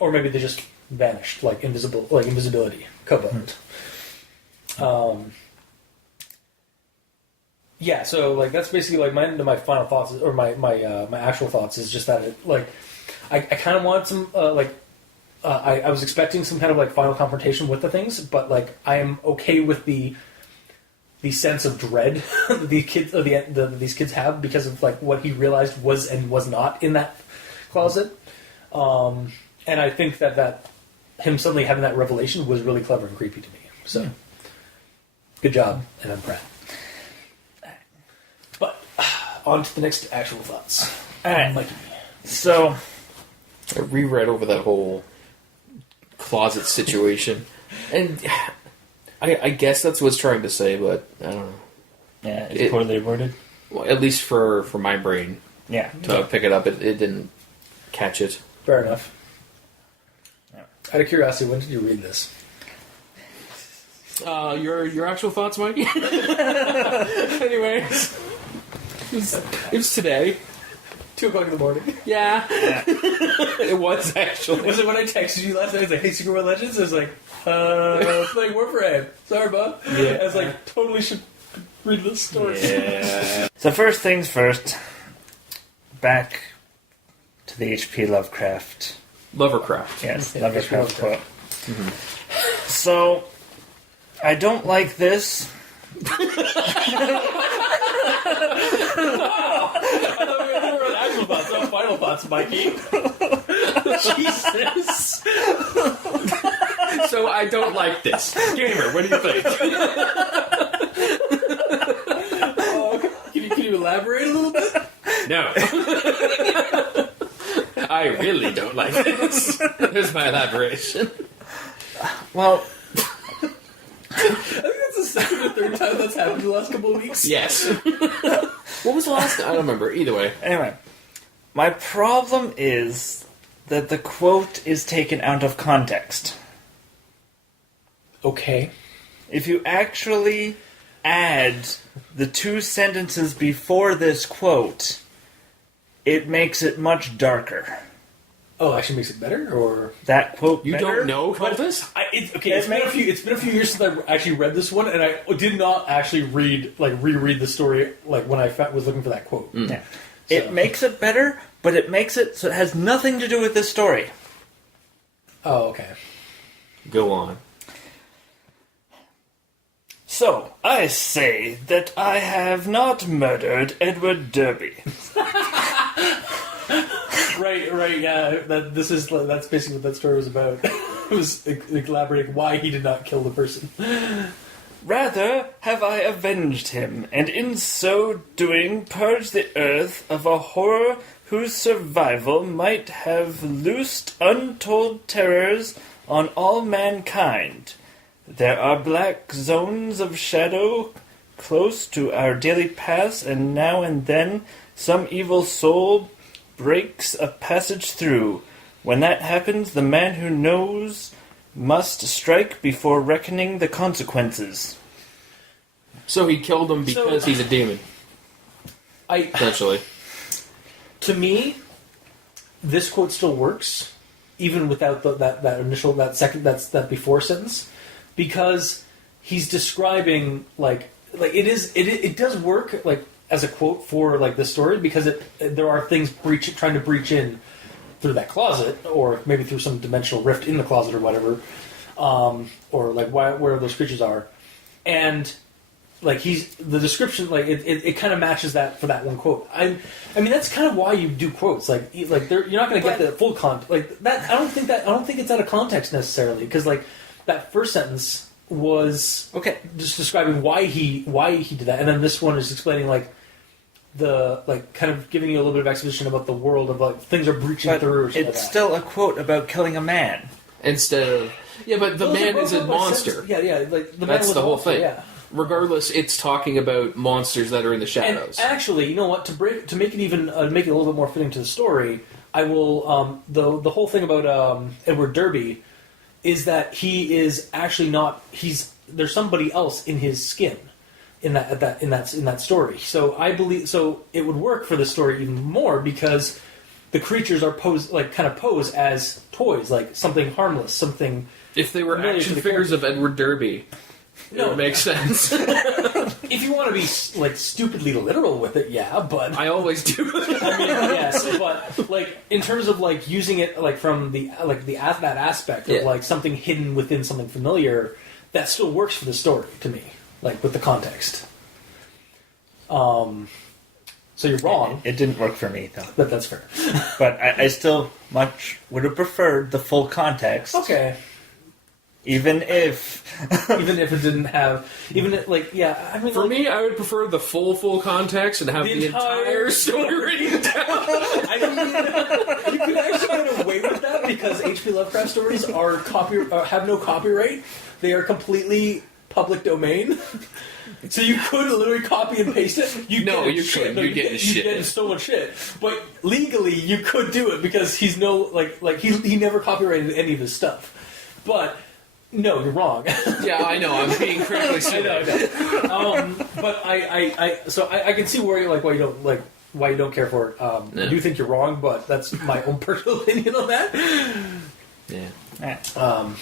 Or maybe they just vanished, like invisibility, cobalt. Yeah, so like that's basically like my final thoughts, or my actual thoughts is just that it, like I kind of want some I was expecting some kind of like final confrontation with the things, but like I am okay with the sense of dread that these kids have because of like what he realized was and was not in that closet. And I think that him suddenly having that revelation was really clever and creepy to me. So, good job, and I'm proud. But, on to the next actual thoughts. Alright, Mikey. So, I reread over that whole closet situation. And I guess that's what it's trying to say, but I don't know. Yeah, it's poorly worded. Well, at least for my brain Yeah. to pick it up, it didn't catch it. Fair enough. Yeah. Out of curiosity, when did you read this? Your actual thoughts, Mikey? Anyways, it was today. 2:00 in the morning. Yeah. It was actually. Was it when I texted you last night? I was like, "Hey, Secret World Legends." I was like, playing Warframe. Sorry, bub. Yeah. I was like, totally should read this story. Yeah. So first things first, back to the H.P. Lovecraft. Lovercraft. Yes, Yeah, Lovecraft H.P. quote. So, I don't like this. I thought we were actual thoughts, not final thoughts, Mikey. Jesus. So I don't like this. Gamer, what do you think? Can you elaborate a little bit? No. I really don't like this. Here's my elaboration. Well, I think that's the second or third time that's happened in the last couple of weeks. Yes. What was the last? I don't remember. Either way. anyway, my problem is that the quote is taken out of context. Okay. If you actually add the 2 sentences before this quote, it makes it much darker. Oh, actually makes it better, or That quote You better, don't know but Cultist? it's been a few years since I actually read this one, and I did not actually reread the story when I was looking for that quote. Yeah. So- It makes it better, but it makes it so it has nothing to do with this story. Oh, okay. Go on. So, I say that I have not murdered Edward Derby. Right, yeah. That's basically what that story was about. It was elaborating why he did not kill the person. Rather have I avenged him, and in so doing purged the earth of a horror whose survival might have loosed untold terrors on all mankind. There are black zones of shadow close to our daily paths, and now and then some evil soul breaks a passage through. When that happens, the man who knows must strike before reckoning the consequences. So he killed him because he's a demon, essentially. To me, this quote still works, even without that before sentence, because he's describing it does work as a quote for this story, because there are things trying to breach in through that closet, or maybe through some dimensional rift in the closet or whatever, or where those creatures are, and the description it kind of matches that for that one quote. I mean that's kind of why you do quotes you're not going to get the full that. I don't think it's out of context necessarily, because that first sentence was just describing why he did that, and then this one is explaining kind of giving you a little bit of exposition about the world of things are breaching through. Or it's still a quote about killing a man Instead of but the man is a monster. Yeah. The man That's was the a whole monster, thing. Yeah. Regardless, it's talking about monsters that are in the And shadows. actually, you know what? To make it even make it a little bit more fitting to the story, I will the whole thing about Edward Derby is that he is actually not. There's somebody else in his skin in that story. So I believe it would work for the story even more, because the creatures are posed as toys, like something harmless, something. If they were familiar action to the figures of Edward Derby, it would make sense. If you want to be stupidly literal with it, yeah, but I always do. I mean, yes, but in terms of using it from that aspect of something hidden within something familiar, that still works for the story to me, with the context. So you're wrong. It didn't work for me, though. But that's fair. But I still much would have preferred the full context. Okay. Even if it didn't have, I mean, For me, I would prefer the full context and have the entire story written down. I mean, you could actually get away with that because H.P. Lovecraft stories are have no copyright. They are completely public domain. So you could literally copy and paste it. You couldn't. You're getting shit. You're getting stolen shit. But legally, you could do it because he's he never copyrighted any of his stuff. But no, you're wrong. Yeah, I know. I'm being critically silly. I know. But I can see where why you don't care for it. I do think you're wrong, but that's my own personal opinion on that. Yeah. All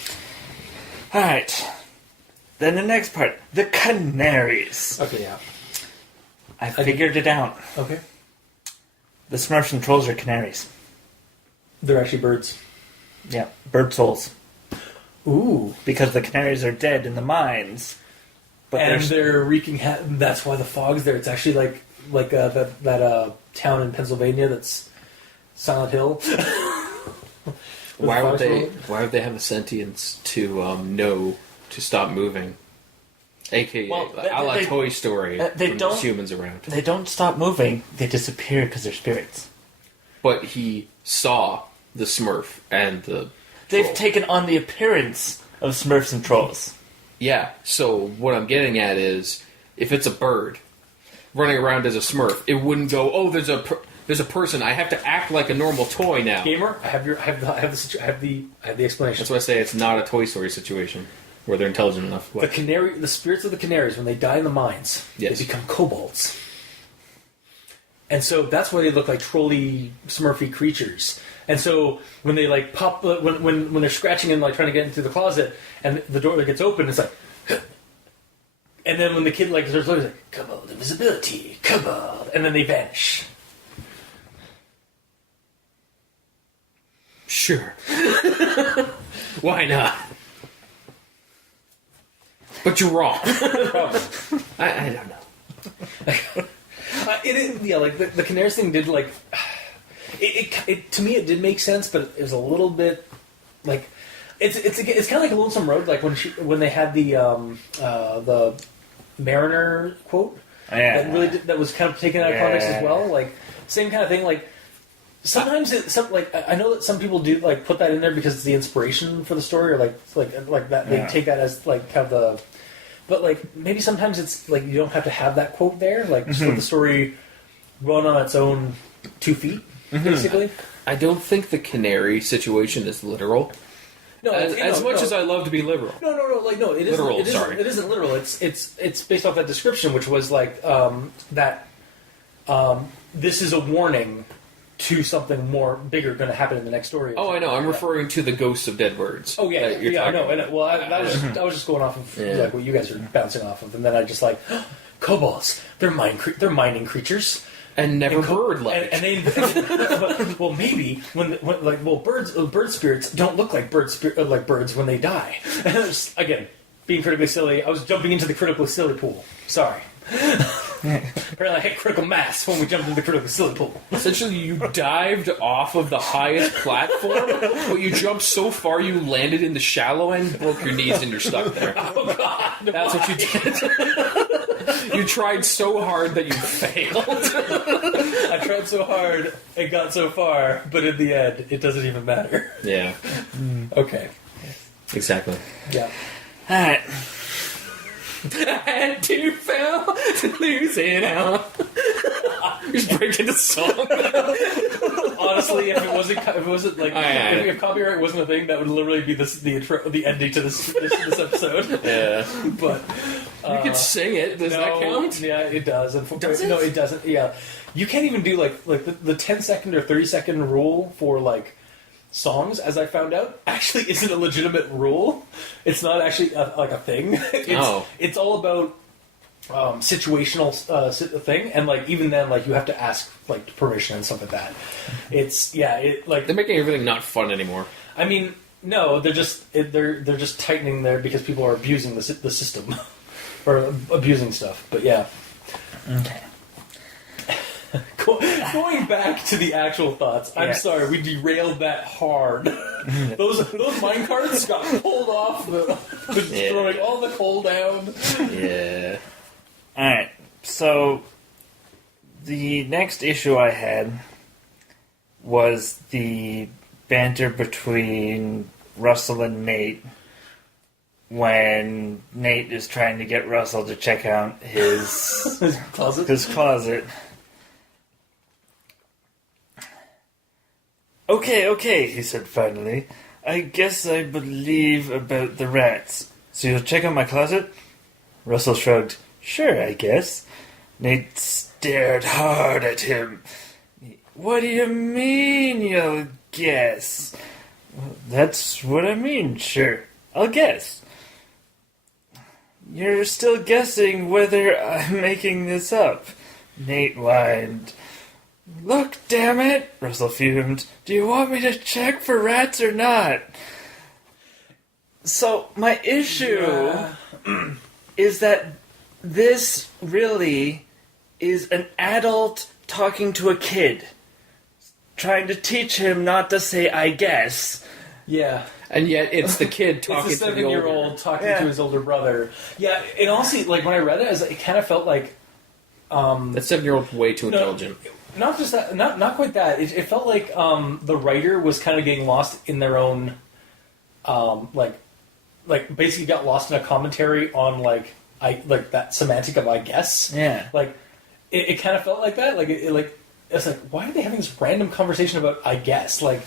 right. Then the next part, the Canaries. Okay, yeah. I figured it out. Okay. The Smurfs and Trolls are canaries. They're actually birds. Yeah, bird souls. Ooh. Because the canaries are dead in the mines. But they're wreaking that's why the fog's there. It's actually like that town in Pennsylvania that's Silent Hill. Why would they have a sentience to know to stop moving? AKA, a la Toy Story, when there's humans around. They don't stop moving. They disappear because they're spirits. But he saw the Smurf and the They've troll. taken on the appearance of Smurfs and Trolls. Yeah, so what I'm getting at is, if it's a bird running around as a Smurf, it wouldn't go, oh, there's a person, I have to act like a normal toy now. Gamer, I have the explanation. That's why I say it's not a Toy Story situation where they're intelligent enough. What? The spirits of the canaries, when they die in the mines, Yes. they become kobolds. And so that's why they look like trolly, smurfy creatures. And so when they pop, when they're scratching and trying to get into the closet, and the door gets open, it's like, and then when the kid starts looking, it's like, kobold invisibility, kobold, and then they vanish. Sure. Why not? But you're wrong. I don't know. It is, yeah, the Canaries thing did it to me it did make sense, but it was a little bit it's kind of like a Lonesome Road, when they had the Mariner quote that was kind of taken out of context as well, same kind of thing. Sometimes I know that some people do put that in there because it's the inspiration for the story, or that they take that as kind of the. But maybe sometimes it's you don't have to have that quote there. Just let the story run on its own 2 feet, basically. I don't think the canary situation is literal. No, as much as I love to be liberal. No. It isn't Literal, It isn't literal. It's based off that description, which was this is a warning to something more bigger going to happen in the next story. Oh, I know. I'm referring to the ghosts of dead birds. Oh yeah, I know. Well, I was just going off of what you guys are bouncing off of, and then I just kobolds. They're mining creatures. And never bird-like. And they, well, maybe bird spirits don't look like birds when they die. Again, being critically silly, I was jumping into the critically silly pool. Sorry. Apparently I hit critical mass when we jumped into the critical silly pool. Essentially, you dived off of the highest platform, but you jumped so far you landed in the shallow end, broke your knees, and you're stuck there. Oh, God. That's what you did. You tried so hard that you failed. I tried so hard and got so far, but in the end, it doesn't even matter. Yeah. Okay. Exactly. Yeah. Alright. And too fell to lose it out. Just break into song. Honestly, if if copyright wasn't a thing, that would literally be the ending to this episode. Yeah, but you could sing it. Does that count? Yeah, it does. Does it? No, it doesn't. Yeah, you can't even do the 10-second or 30-second rule for songs, as I found out, actually isn't a legitimate rule. It's not actually a thing. It's all about situational thing, and even then, you have to ask permission and stuff like that. They're making everything not fun anymore. I mean, no, they're just tightening there because people are abusing the system or abusing stuff. But yeah, okay. Going back to the actual thoughts, I'm sorry, we derailed that hard. Those minecarts got pulled off, throwing all the coal down. Yeah. Alright, so the next issue I had was the banter between Russell and Nate when Nate is trying to get Russell to check out his closet. Okay, he said finally. I guess I believe about the rats. So you'll check out my closet? Russell shrugged. Sure, I guess. Nate stared hard at him. What do you mean you'll guess? Well, that's what I mean, sure. I'll guess. You're still guessing whether I'm making this up. Nate whined. Look, damn it, Russell fumed. Do you want me to check for rats or not? So, my issue is that this really is an adult talking to a kid. Trying to teach him not to say, I guess. Yeah. And yet it's the kid talking it's the to the older. 7-year-old talking to his older brother. Yeah, and honestly, like, when I read it, it kind of felt like... that 7-year-old's way too intelligent. Not just that, not quite that. It felt like the writer was kind of getting lost in their own... like basically got lost in a commentary on, like that semantic of I guess. Yeah. Like, it kind of felt like that. Like, it's like, why are they having this random conversation about I guess? Like,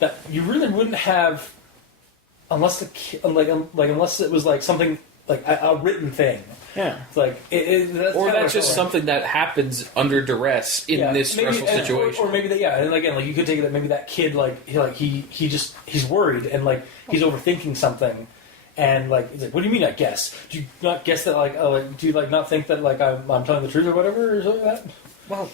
that you really wouldn't have unless unless it was like something like a written thing. Yeah. It's like that's just something that happens under duress in this stressful situation. Or maybe that and again, like, you could take it that maybe that kid he's worried and like he's overthinking something. And like he's like, what do you mean? I guess? Do you not guess that? Do you not think that I'm telling the truth or whatever or something like that? Well,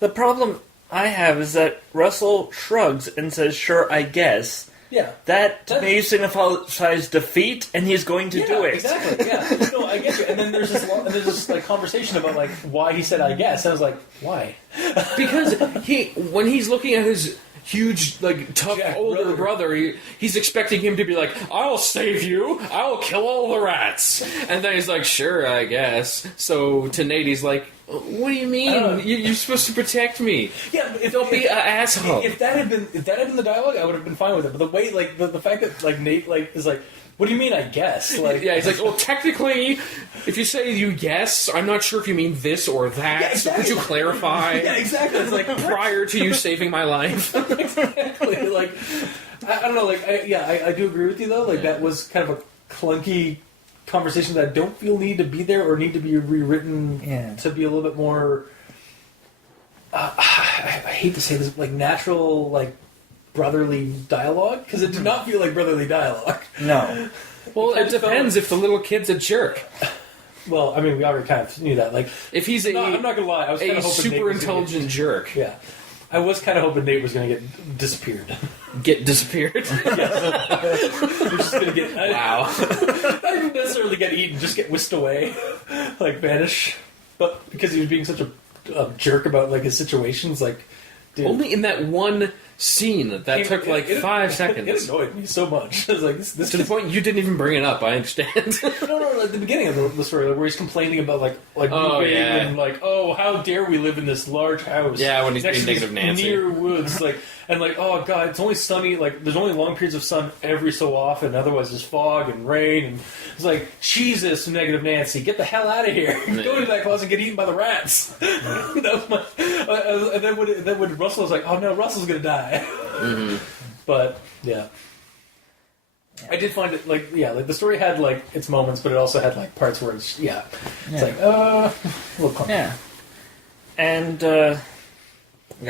the problem I have is that Russell shrugs and says, "Sure, I guess." Yeah, that to me signifies defeat, and he's going to do it. Exactly. Yeah. No, I get you. And then there's this like conversation about like why he said I guess. And I was like, why? Because when he's looking at his huge, like, tough older brother, he's expecting him to be like, I'll save you, I'll kill all the rats. And then he's like, sure, I guess. So to Nate, he's like, what do you mean? You're supposed to protect me. Yeah, don't be an asshole. If that had been the dialogue, I would have been fine with it. But the way, like, the fact that like Nate is like, what do you mean? I guess. Like, yeah, he's like, well, technically, if you say you guess, I'm not sure if you mean this or that. Yeah, exactly. So could you clarify? Yeah, exactly. It's like prior to you saving my life. Exactly. Like, I don't know. Like, I do agree with you though. Like, that was kind of a clunky conversation that I don't feel need to be there or need to be rewritten to be a little bit more. I hate to say this, like, natural, like, brotherly dialogue, because it did not feel like brotherly dialogue. No. Well, it depends if the little kid's a jerk. Well, I mean, we already kind of knew that. Like, if he's I'm not gonna lie, I was kind of hoping super intelligent jerk. Yeah, I was kind of hoping Nate was gonna get disappeared. Get disappeared? Yes. We're just gonna get wow. Not even necessarily get eaten, just get whisked away, like vanish. But because he was being such a jerk about like his situations, like, dude, only in that one scene that took like 5 seconds. It annoyed me so much. I was like, this to the point you didn't even bring it up. I understand. No, at the beginning of the story, where he's complaining about like moving and like, oh, how dare we live in this large house? Yeah, when he's being negative Nancy near woods, like, and like, oh god, it's only sunny. Like, there's only long periods of sun every so often. Otherwise, there's fog and rain. And it's like, Jesus, negative Nancy, get the hell out of here! Go into that closet and get eaten by the rats. That was my. And then when Russell was like, oh no, Russell's gonna die. Mm-hmm. But yeah. I did find it like the story had like its moments, but it also had like parts where it's like a little clunky. Yeah. And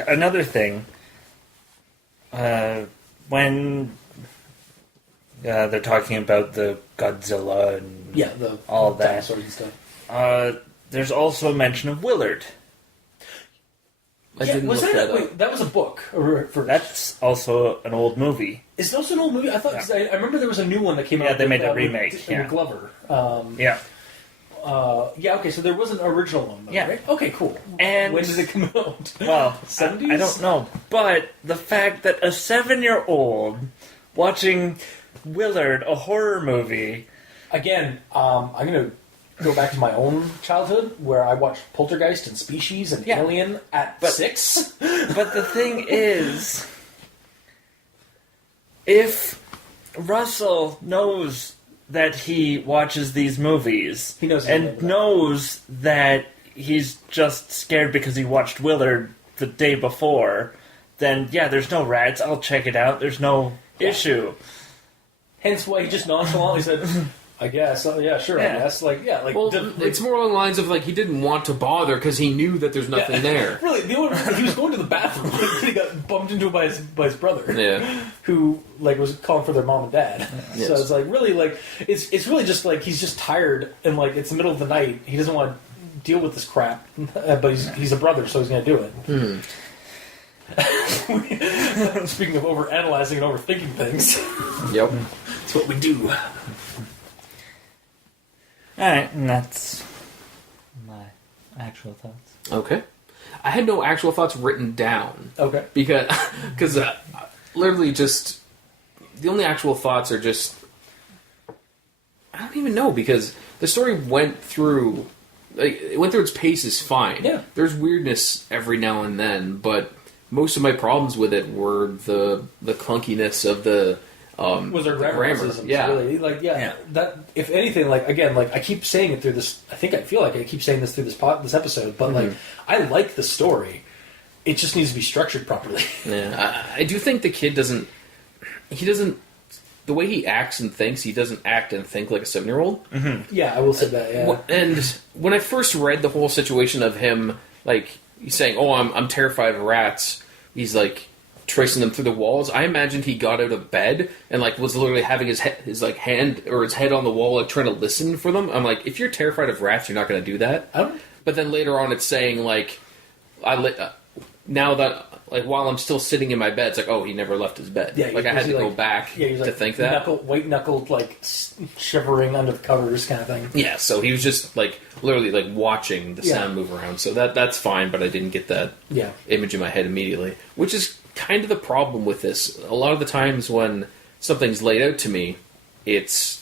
another thing, when they're talking about the Godzilla and all of that sort of stuff, there's also a mention of Willard. I didn't look that up. Wait, that was a book. That's also an old movie. Is it also an old movie? I thought because I remember there was a new one that came out. Yeah, they made a remake. With Glover. Yeah. Okay, so there was an original one, though, right? Okay, cool. And when did it come out? Well, 70s? I don't know. But the fact that a 7-year-old watching Willard, a horror movie... Again, I'm going to go back to my own childhood, where I watched Poltergeist and Species and Alien at 6. But the thing is... if Russell knows that he watches these movies, He knows knows that he's just scared because he watched Willard the day before, then yeah, there's no rats. I'll check it out. There's no issue. Hence why he just nonchalantly said, I guess. Yeah, sure, I guess. Well, it's more along the lines of, like, he didn't want to bother because he knew that there's nothing there. Really, he was going to the bathroom. He got bumped into by his brother. Yeah. Who, like, was calling for their mom and dad. Yes. So it's, like, really, like, it's really just, like, he's just tired and, like, it's the middle of the night. He doesn't want to deal with this crap. But he's a brother, so he's going to do it. Speaking of overanalyzing and overthinking things. Yep. That's what we do. Alright, and that's my actual thoughts. Okay. I had no actual thoughts written down. Okay. Because literally just... The only actual thoughts are just... I don't even know, because the story went through... Like, it went through its paces fine. Yeah. There's weirdness every now and then, but most of my problems with it were the clunkiness of the... was our grammar. Yeah. Really. That, if anything, like, again, like, I keep saying it through this, I feel like I keep saying this through this episode, but, like, I like the story. It just needs to be structured properly. Yeah. I do think the kid doesn't, the way he acts and thinks, he doesn't act and think like a 7-year-old. Mm-hmm. Yeah, I will say that, yeah. And when I first read the whole situation of him, like, he's saying, oh, I'm terrified of rats, he's, like, tracing them through the walls. I imagined he got out of bed and, like, was literally having his hand or his head on the wall, like, trying to listen for them. I'm like, if you're terrified of rats, you're not going to do that. But then later on, it's saying, like, now that, like, while I'm still sitting in my bed, it's like, oh, he never left his bed. Yeah, like, I had to go back to think that. White-knuckled, like, shivering under the covers kind of thing. Yeah, so he was just, like, literally, like, watching the sound move around. So that's fine, but I didn't get that image in my head immediately. Which is kind of the problem with this. A lot of the times when something's laid out to me, it's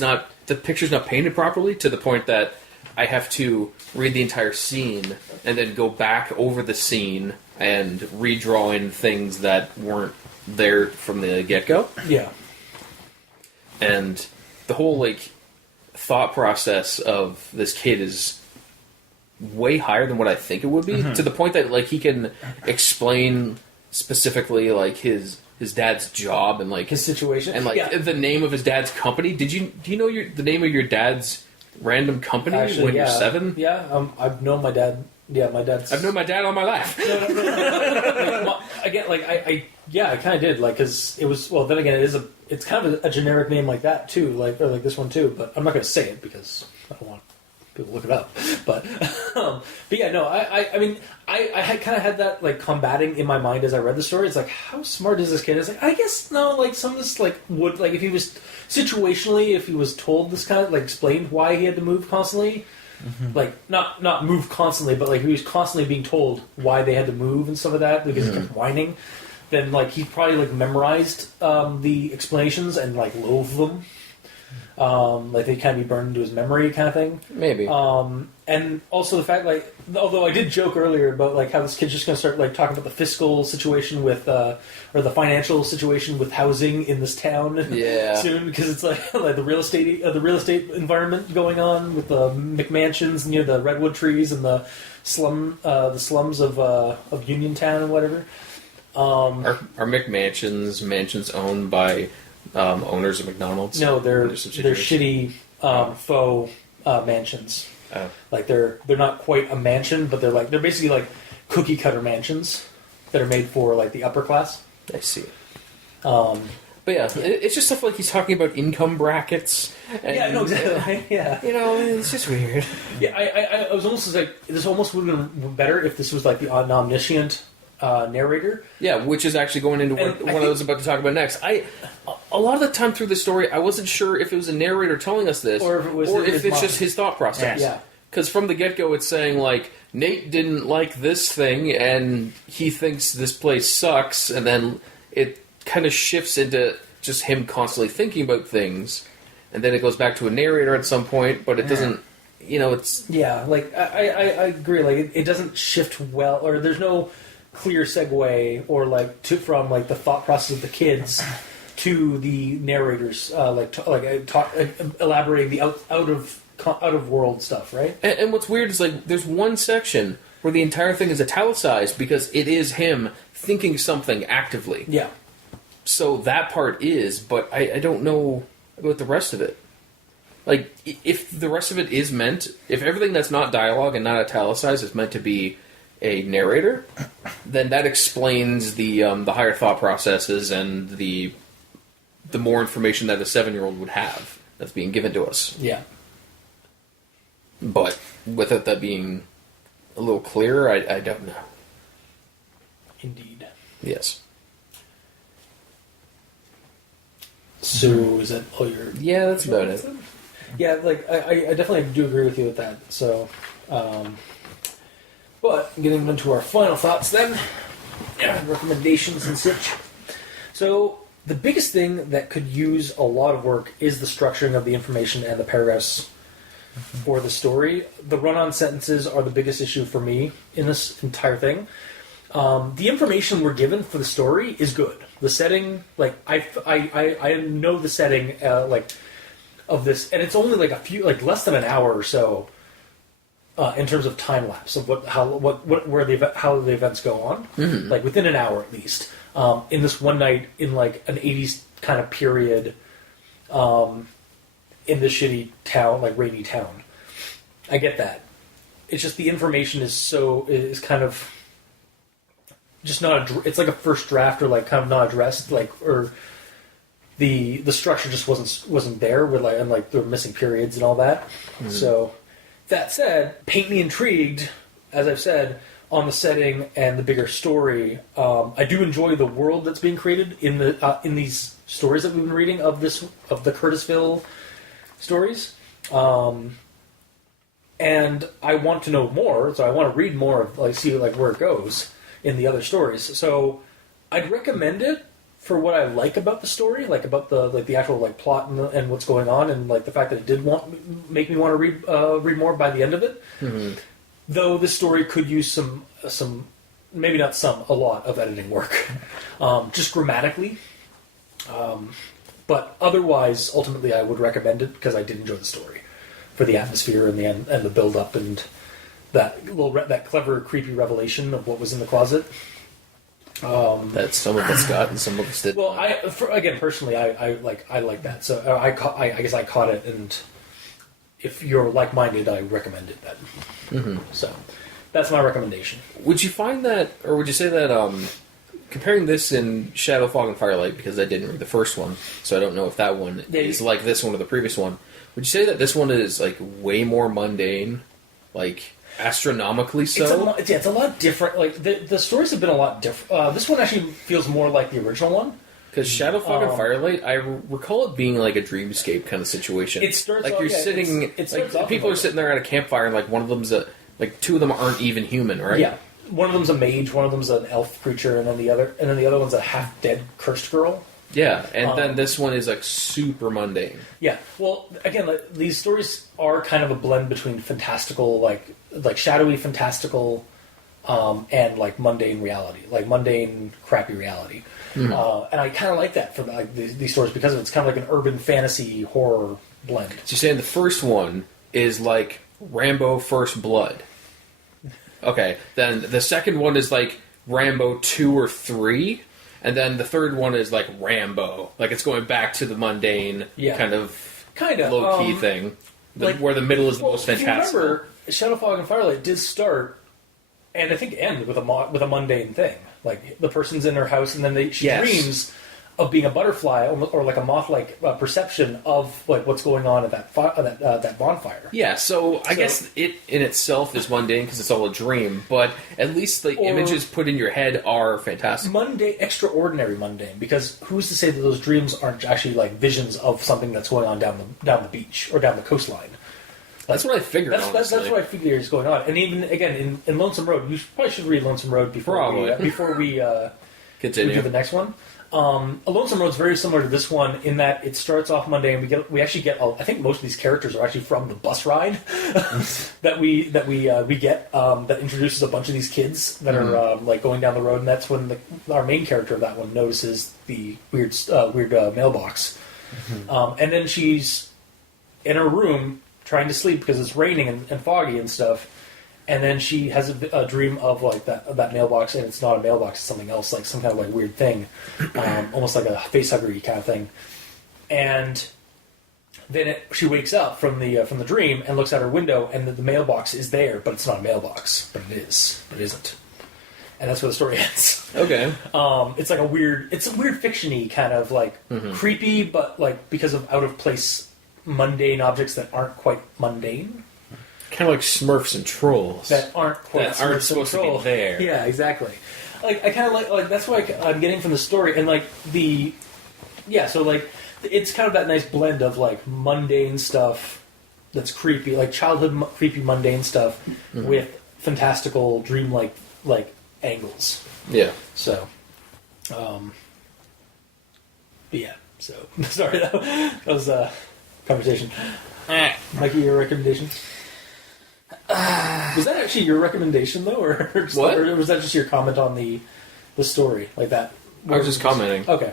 not, the picture's not painted properly to the point that I have to read the entire scene and then go back over the scene and redraw in things that weren't there from the get-go. Yeah. And the whole, like, thought process of this kid is way higher than what I think it would be, to the point that, like, he can explain specifically, like, his dad's job and, like, his situation and, like, the name of his dad's company. Do you know the name of your dad's random company when you're 7? Yeah, I've known my dad. Yeah, my dad's. I've known my dad all my life. No. Again, like I kind of did, like, because it was. Well, then again, it's kind of a generic name like that too, like this one too. But I'm not going to say it because I don't want people to look it up. But yeah, no, I mean, I had kind of had that, like, combating in my mind as I read the story. It's like, how smart is this kid? It's like, I guess no, like, some of this, like, would, like, if he was situationally, if he was told this kind of, like, explained why he had to move constantly. Mm-hmm. Like, not move constantly, but, like, he was constantly being told why they had to move and stuff like that because he kept whining. Then, like, he probably, like, memorized the explanations and, like, loathed them. Like, they kind of be burned into his memory kind of thing. Maybe. And also the fact, like, although I did joke earlier about, like, how this kid's just going to start, like, talking about the fiscal situation with, or the financial situation with housing in this town soon, because it's like the real estate environment going on with the McMansions near the redwood trees and the slums of Uniontown and whatever. Are McMansions mansions owned by owners of McDonald's? No, they're shitty faux mansions. Oh. Like, they're not quite a mansion, but they're basically like cookie cutter mansions that are made for, like, the upper class. I see. But yeah, it's just stuff like he's talking about income brackets. And, yeah, no, exactly. Yeah, you know, it's just weird. Yeah, I was almost like, this almost would have been better if this was like the omniscient narrator. Yeah, which is actually going into what I was about to talk about next. A lot of the time through the story, I wasn't sure if it was a narrator telling us this, or if it's just his thought process. Yeah. Because from the get-go, it's saying, like, Nate didn't like this thing, and he thinks this place sucks, and then it kind of shifts into just him constantly thinking about things, and then it goes back to a narrator at some point, but it doesn't, you know, it's... Yeah, like, I agree, like, it doesn't shift well, or there's no clear segue, or, like, from, like, the thought process of the kids to the narrators, elaborating the out of world stuff, right? And what's weird is like there's one section where the entire thing is italicized because it is him thinking something actively. Yeah. So that part is, but I don't know about the rest of it. Like, if the rest of it is meant, if everything that's not dialogue and not italicized is meant to be a narrator, then that explains the higher thought processes and the more information that a 7-year-old would have that's being given to us. Yeah. But without that being a little clearer, I don't know. Indeed. Yes. So is that all your... Yeah, that's about it. Yeah, like, I definitely do agree with you with that. So, but getting into our final thoughts then, recommendations and such. So, the biggest thing that could use a lot of work is the structuring of the information and the paragraphs for the story. The run-on sentences are the biggest issue for me in this entire thing. The information we're given for the story is good. The setting, like, I know the setting, of this, and it's only like a few, like less than an hour or so, in terms of time lapse of how the events go on, like within an hour at least, in this one night in like an 80s kind of period, in this shitty town, like rainy town. I get that. It's just the information is kind of just not it's like a first draft or like kind of not addressed, like, or the structure just wasn't there with like there were missing periods and all that. Mm-hmm. So that said, paint me intrigued, as I've said, on the setting and the bigger story. I do enjoy the world that's being created in these stories that we've been reading of the Curtisville stories. And I want to know more, so I want to read more of see where it goes in the other stories. So I'd recommend it for what I like about the story, like about the actual plot and what's going on, and like the fact that it did make me want to read more by the end of it. Mm-hmm. Though this story could use some maybe not some, a lot of editing work, just grammatically. But otherwise, ultimately, I would recommend it because I did enjoy the story for the atmosphere and the build up and that clever, creepy revelation of what was in the closet. That some of us got and some of us didn't. Well, personally, I like that. So I guess I caught it, and if you're like-minded, I recommend it then. Mm-hmm. So that's my recommendation. Would you find that, or would you say that, comparing this in Shadow, Fog, and Firelight, because I didn't read the first one, so I don't know if that one is like this one or the previous one, would you say that this one is like way more mundane, like astronomically so? It's a lot different. Like the stories have been a lot different. This one actually feels more like the original one. Because Shadow, Fog, and Firelight, I recall it being like a dreamscape kind of situation. It starts like you're sitting, people are sitting there at a campfire, and like one of them's two of them aren't even human, right? Yeah, one of them's a mage, one of them's an elf creature, and then the other one's a half dead cursed girl. Yeah, and then this one is like super mundane. Yeah, well, again, these stories are kind of a blend between fantastical, like shadowy fantastical, and like mundane reality, like mundane crappy reality. Mm-hmm. And I kind of like that for these stories because it's kind of like an urban fantasy horror blend. So you're saying the first one is like Rambo First Blood. Okay, then the second one is like Rambo 2 or 3, and then the third one is like Rambo. Like it's going back to the mundane kind of low-key thing, where the middle is the most fantastic. If you remember, Shadow, Fog, and Firelight did start, and I think end with a mundane thing. Like the person's in her house, and then she dreams of being a butterfly or like a moth-like perception of like what's going on at that bonfire. Yeah, so I guess it in itself is mundane because it's all a dream, but at least the images put in your head are fantastic. Mundane, extraordinary mundane, because who's to say that those dreams aren't actually like visions of something that's going on down the beach or down the coastline? That's what I figured. That's what I figured is going on. And even again in Lonesome Road, you probably should read Lonesome Road before we Continue. we do the next one. A Lonesome Road's very similar to this one in that it starts off mundane. We actually get. I think most of these characters are actually from the bus ride that we get that introduces a bunch of these kids that are like going down the road, and that's when our main character of that one notices the weird mailbox, and then she's in her room trying to sleep because it's raining and foggy and stuff. And then she has a dream of like that mailbox, and it's not a mailbox; it's something else, like some kind of like weird thing, almost like a facehugger kind of thing. And then she wakes up from the dream and looks out her window, and the mailbox is there, but it's not a mailbox, but it is, but it isn't. And that's where the story ends. Okay. It's like a weird fiction-y kind of like creepy, but like because of out of place, mundane objects that aren't quite mundane. Kind of like Smurfs and Trolls. That aren't quite that aren't supposed to be there. Yeah, exactly. Like I kind of like that's what I'm getting from the story, and like so like it's kind of that nice blend of like mundane stuff that's creepy, like childhood creepy mundane stuff with fantastical dreamlike like angles. Yeah. So, but yeah. So sorry, that was a conversation. Mikey, your recommendation? Was that actually your recommendation though, or was that just your comment on the story like that? I was just commenting. Okay.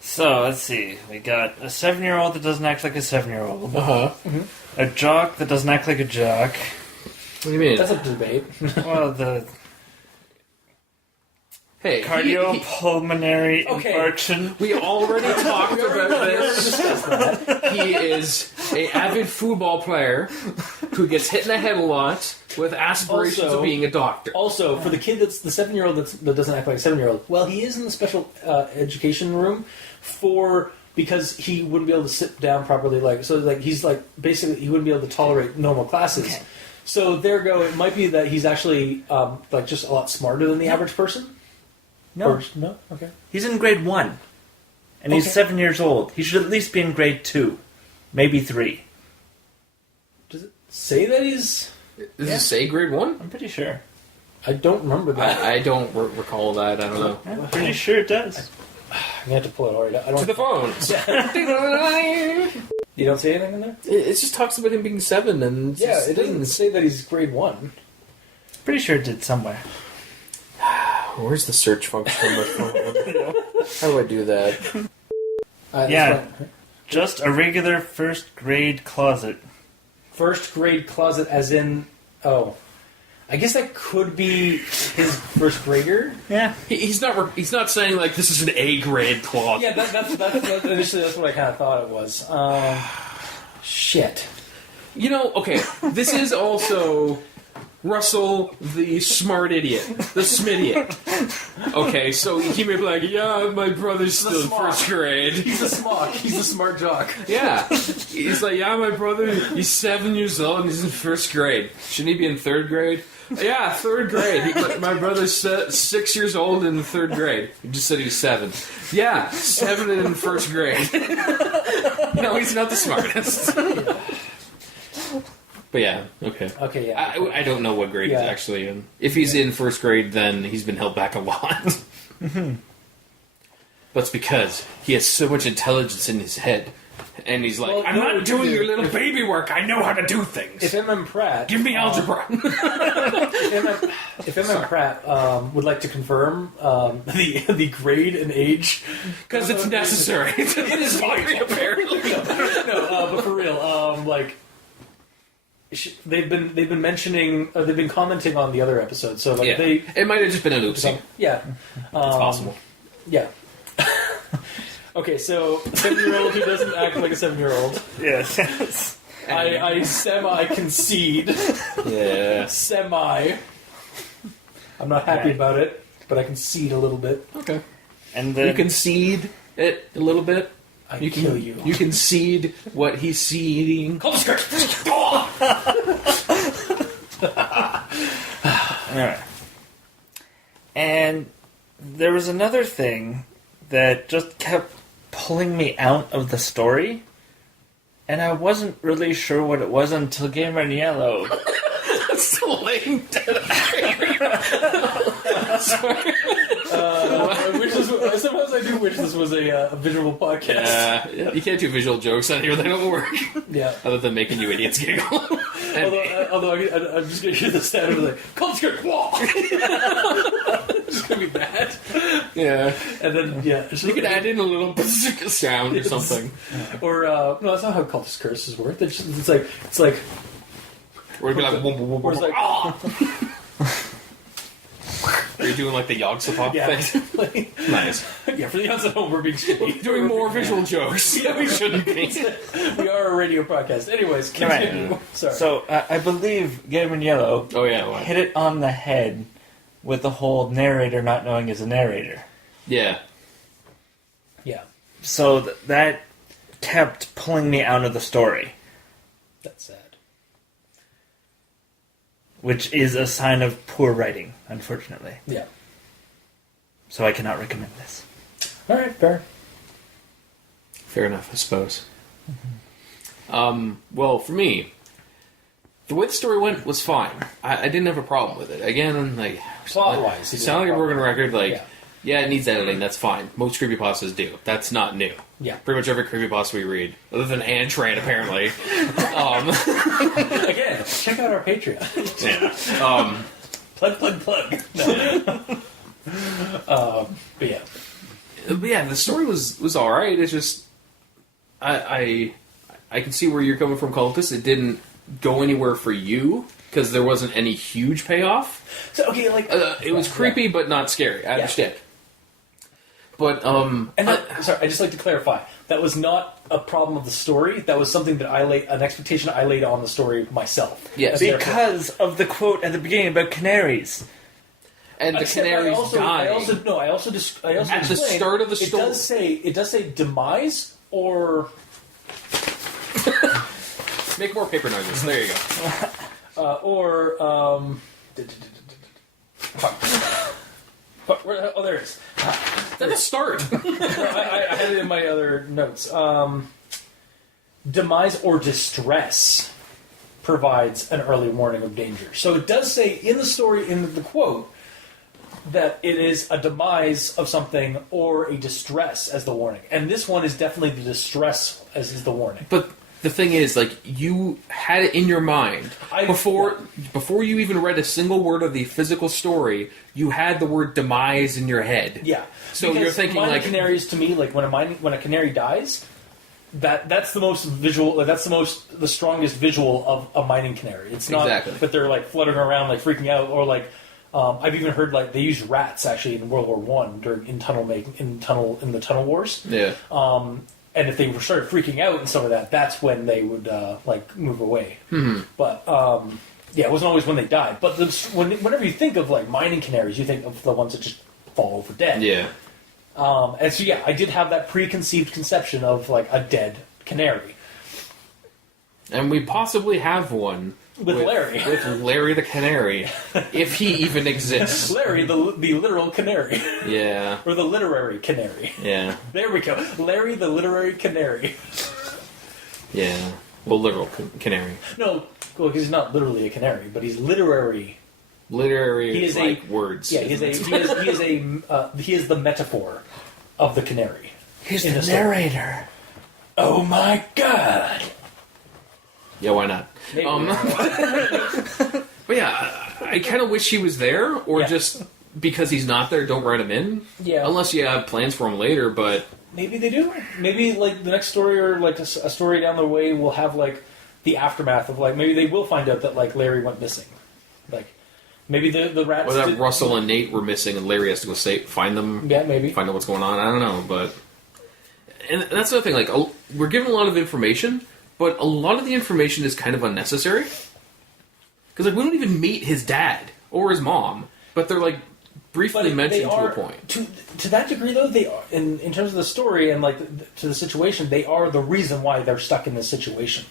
So let's see. We got a 7-year-old that doesn't act like a 7-year-old. A jock that doesn't act like a jock. What do you mean? That's a debate. Well, the cardiopulmonary infarction. We already talked about this. He is an avid football player who gets hit in the head a lot with aspirations of being a doctor. Also, for the kid that's the 7-year-old that doesn't act like a 7-year-old, well, he is in the special education room because he wouldn't be able to sit down properly. He's like basically he wouldn't be able to tolerate normal classes. Okay. So there go. It might be that he's actually like just a lot smarter than the average person. No. No? Okay. He's in grade 1. And he's 7 years old. He should at least be in grade 2. Maybe 3. Does it say that he's... Does it say grade 1? I'm pretty sure. I don't remember that. I don't recall that. I don't know. I'm pretty sure it does. I'm going to have to pull it already. To the phones. You don't see anything in there? It just talks about him being 7. And it doesn't say that he's grade 1. Pretty sure it did somewhere. Where's the search function on my phone? How do I do that? Just a regular first grade closet. First grade closet as in... Oh. I guess that could be his first grader. Yeah. He's not saying like this is an A grade closet. Yeah, that's initially that's what I kind of thought it was. Shit. You know, okay, this is also... Russell, the smart idiot. The Smidiot. Okay, so he may be like, yeah, my brother's still in first grade. He's a smock. He's a smart jock. Yeah. He's like, yeah, my brother, he's 7 years old and he's in first grade. Shouldn't he be in third grade? Yeah, third grade. My brother's 6 years old in the third grade. He just said he was 7. Yeah, 7 in first grade. No, he's not the smartest. But yeah, okay. Okay, yeah. I don't know what grade he's actually in. If he's in first grade, then he's been held back a lot. But it's because he has so much intelligence in his head. And he's like, I'm not doing your little baby work. I know how to do things. If M.M. Pratt... Give me algebra. If M.M. Pratt would like to confirm the grade and age... Because it's necessary. It is vital, apparently. No, but for real, they've been mentioning, they've been commenting on the other episodes, so like it might have just been an oopsie. Yeah, it's possible. Yeah. Okay, so 7-year-old who doesn't act like a 7-year-old. Yes. I semi concede. Yeah. Semi. I'm not happy about it, but I concede a little bit. Okay. And you concede it a little bit. You kill you. You can seed what he's seeding. Call the skirt! Alright. And there was another thing that just kept pulling me out of the story, and I wasn't really sure what it was until Gamer in Yellow. That's laying dead. Sorry. was a visual podcast. Yeah, you can't do visual jokes on here; they don't work. Yeah. Other than making you idiots giggle. Although I'm just gonna hear the sound of like culture. It's gonna be bad. Yeah. And then You could add in a little sound or something. Or no, that's not how cultist curses work. It's like. Or it'd be like. Or it's like. Are you doing like the Yogg-Sothoth thing? Nice. Yeah, for the ones at home, we're being shitty. Doing more visual jokes. Yeah, we shouldn't be. We are a radio podcast. Anyways, continue. Right. Sorry. So I believe Gammon Yellow hit it on the head with the whole narrator not knowing is a narrator. Yeah. Yeah. So that kept pulling me out of the story. That's sad. Which is a sign of poor writing, unfortunately. Yeah. So I cannot recommend this. Alright, fair. Fair enough, I suppose. Mm-hmm. Well, for me, the way the story went was fine. I didn't have a problem with it. Again, like... Plot-wise. It sounded like a broken record, like... Yeah, it needs editing, that's fine. Most creepypastas do. That's not new. Yeah. Pretty much every creepypasta we read, other than Anne Tran, apparently. Again, check out our Patreon. Yeah. Plug. No. But yeah. But yeah, the story was alright. It's just... I can see where you're coming from, Cultist. It didn't go anywhere for you, because there wasn't any huge payoff. So, okay, like... it was creepy, but not scary. I understand. But, sorry, I'd just like to clarify. That was not a problem of the story. That was something that an expectation I laid on the story myself. Yes. Because of the quote at the beginning about canaries. And the canaries dying. I also at explained, the start of the story. It does say demise or... Make more paper noises. There you go. There it is. That's a start. I had it in my other notes. Demise or distress provides an early warning of danger. So it does say in the story, in the quote, that it is a demise of something or a distress as the warning. And this one is definitely the distress as is the warning. But the thing is, like, you had it in your mind before you even read a single word of the physical story. You had the word demise in your head. Yeah. So because you're thinking like canaries to me, like when a canary dies, that's the most visual. Like, that's the strongest visual of a mining canary. It's not that they're like fluttering around, like freaking out, or like I've even heard like they used rats actually in World War I in the tunnel wars. Yeah. And if they started freaking out and some of that, that's when they would like move away. Mm-hmm. But it wasn't always when they died. But whenever you think of like mining canaries, you think of the ones that just fall over dead. Yeah. And so I did have that preconceived conception of like a dead canary. And we possibly have one with Larry. With Larry the canary, if he even exists. Larry the literal canary. Yeah. Or the literary canary. Yeah. There we go. Larry the literary canary. Yeah. Well, literal canary. No, well, he's not literally a canary, but he's literary. Literary he is like words. Yeah, he is the metaphor of the canary. He's the narrator. Oh my god. Yeah, why not? But yeah, I kind of wish he was there, or just because he's not there, don't write him in. Yeah. Unless you have plans for him later, but... Maybe they do. Maybe like the next story or like a story down the way will have like the aftermath of like, maybe they will find out that like Larry went missing. Like, maybe the rats... Or that Russell and Nate were missing and Larry has to go find them. Yeah, maybe. Find out what's going on. I don't know, but... And that's the other thing, like, we're given a lot of information, but a lot of the information is kind of unnecessary. Because, like, we don't even meet his dad or his mom, but they're, like, briefly mentioned to a point. To that degree, though, they are, in terms of the story and, like, to the situation, they are the reason why they're stuck in this situation.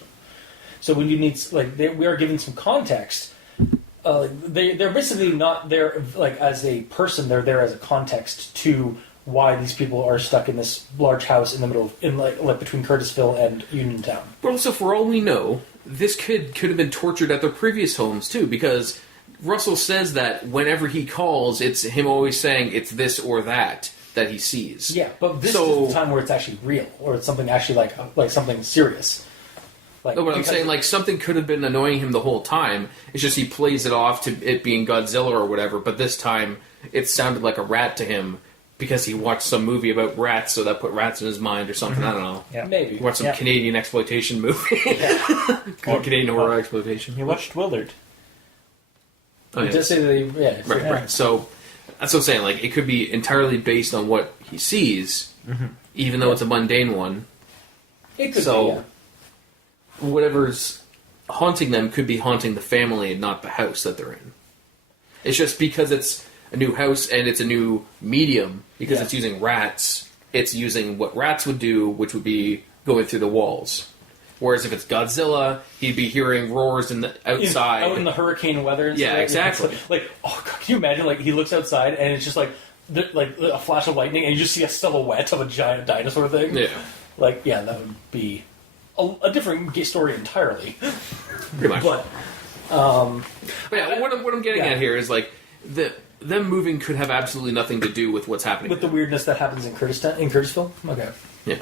So when you need, like, we are given some context. They're basically not there, like, as a person, they're there as a context to why these people are stuck in this large house in the middle of, like between Curtisville and Uniontown. But also, for all we know, this kid could have been tortured at their previous homes too, because Russell says that whenever he calls, it's him always saying it's this or that. that he sees. Yeah, but this is the time where it's actually real, or it's something actually like something serious. Like, no, but I'm saying, like, something could have been annoying him the whole time. It's just he plays it off to it being Godzilla or whatever, but this time it sounded like a rat to him because he watched some movie about rats, so that put rats in his mind or something. I don't know. Yeah, maybe. He watched some Canadian exploitation movie. Canadian horror exploitation. He watched Willard. Oh, just say that right. So that's what I'm saying. Like, it could be entirely based on what he sees, even though it's a mundane one. It could be, whatever's haunting them could be haunting the family and not the house that they're in. It's just because it's a new house and it's a new medium, because it's using rats, it's using what rats would do, which would be going through the walls. Whereas if it's Godzilla, he'd be hearing roars in the outside. Out in the hurricane weather and stuff. Yeah, exactly. Like, oh, God, can you imagine, like, he looks outside and it's just like a flash of lightning and you just see a silhouette of a giant dinosaur thing? Yeah. Like, yeah, that would be a different story entirely. Pretty much. But yeah, what I'm getting at here is, like, them moving could have absolutely nothing to do with what's happening. With the weirdness that happens in Curtisville? Okay. Yeah.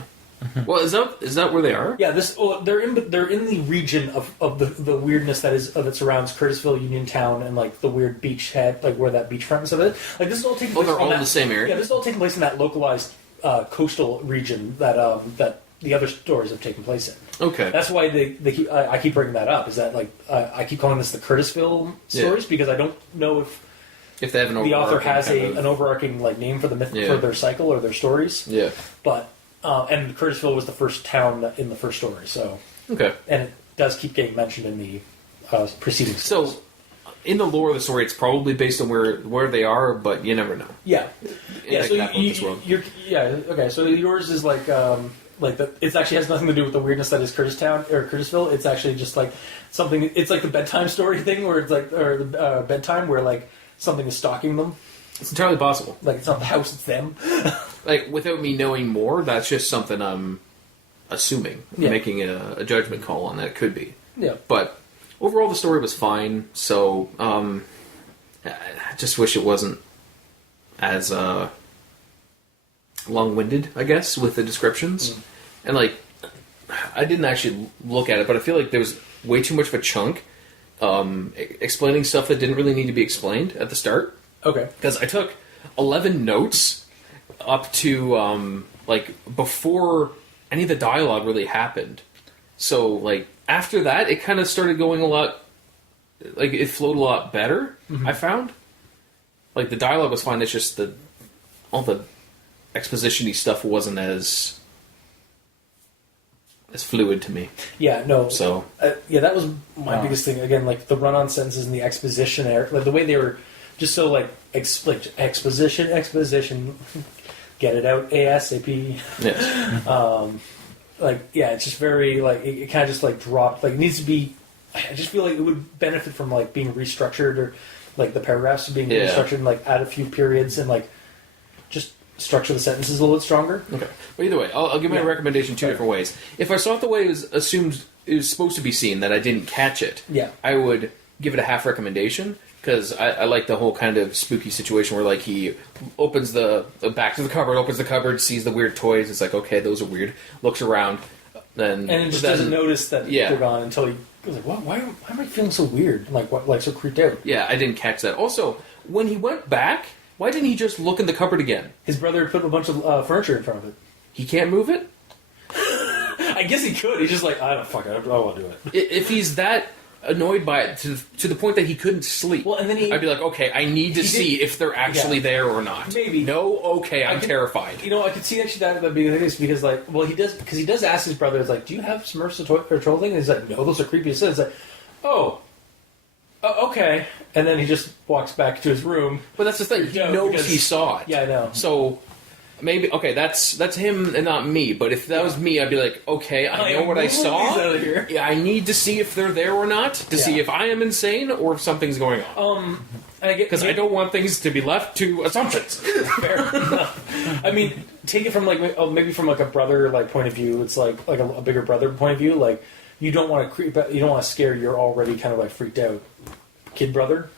Well, is that where they are? Yeah, they're in the region of the weirdness that surrounds Curtisville, Uniontown, and like the weird beachhead, like where that beachfront and stuff is. Like, this is all taking place. They're all in the same area. Yeah, this is all taking place in that localized coastal region that the other stories have taken place in. Okay, that's why I keep bringing that up. Is that, like, I keep calling this the Curtisville stories because I don't know if they have the author has an overarching, like, name for the myth for their cycle or their stories. Yeah, but. And Curtisville was the first town in the first story, so... Okay. And it does keep getting mentioned in the preceding stories. So, in the lore of the story, it's probably based on where they are, but you never know. Yeah. Yeah, so okay, so yours is like it actually has nothing to do with the weirdness that is Curtisville. It's actually just like something... It's like the bedtime story thing, where it's like... Or the bedtime, where, like, something is stalking them. It's entirely possible. Like, it's not the house, it's them. Like, without me knowing more, that's just something I'm assuming. Making a judgment call on that it could be. Yeah. But overall, the story was fine, so I just wish it wasn't as long-winded, I guess, with the descriptions. And, like, I didn't actually look at it, but I feel like there was way too much of a chunk explaining stuff that didn't really need to be explained at the start. Okay. Because I took 11 notes up to, like, before any of the dialogue really happened. So, like, after that, it kind of started going a lot... Like, it flowed a lot better, I found. Like, the dialogue was fine, it's just all the exposition-y stuff wasn't as fluid to me. Yeah, no. So... that was my biggest thing. Again, like, the run-on sentences and the exposition... Like, the way they were... Just so, like, exposition, get it out ASAP. Yes. It's just very, like, it kind of just, like, dropped. Like, it needs to be... I just feel like it would benefit from, like, being restructured, or, like, the paragraphs being restructured and, like, add a few periods and, like, just structure the sentences a little bit stronger. Okay. But either way, I'll give my recommendation two different ways. If I saw it the way it was assumed it was supposed to be seen, that I didn't catch it, I would give it a half recommendation. Because I like the whole kind of spooky situation where, like, he opens the back to the cupboard, opens the cupboard, sees the weird toys. It's like, okay, those are weird. Looks around, and just doesn't notice that they're gone until he goes like, "Why am I feeling so weird? Like, what? Like, so creeped out?" Yeah, I didn't catch that. Also, when he went back, why didn't he just look in the cupboard again? His brother put a bunch of furniture in front of it. He can't move it. I guess he could. He's just like, I don't want to do it. If he's that annoyed by it to the point that he couldn't sleep. Well, and then I'd be like, okay, I need to see if they're actually there or not. Maybe. No, okay, I'm terrified. You know, I could see actually that being the case because, like, well, he does ask his brother, it's like, do you have Smurfs or troll thing? And he's like, no, those are creepy as sin. It's like, okay. And then he just walks back to his room. But that's the thing. He knows he saw it. Yeah, I know. So maybe that's him and not me. But if that was me, I'd be like, okay, I know what I saw. Out of here. Yeah, I need to see if they're there or not to see if I am insane or if something's going on. Because I don't want things to be left to assumptions. Fair enough. I mean, take it from maybe from like a brother point of view. It's like a bigger brother point of view. Like, you don't want to scare your already kind of like freaked out kid brother.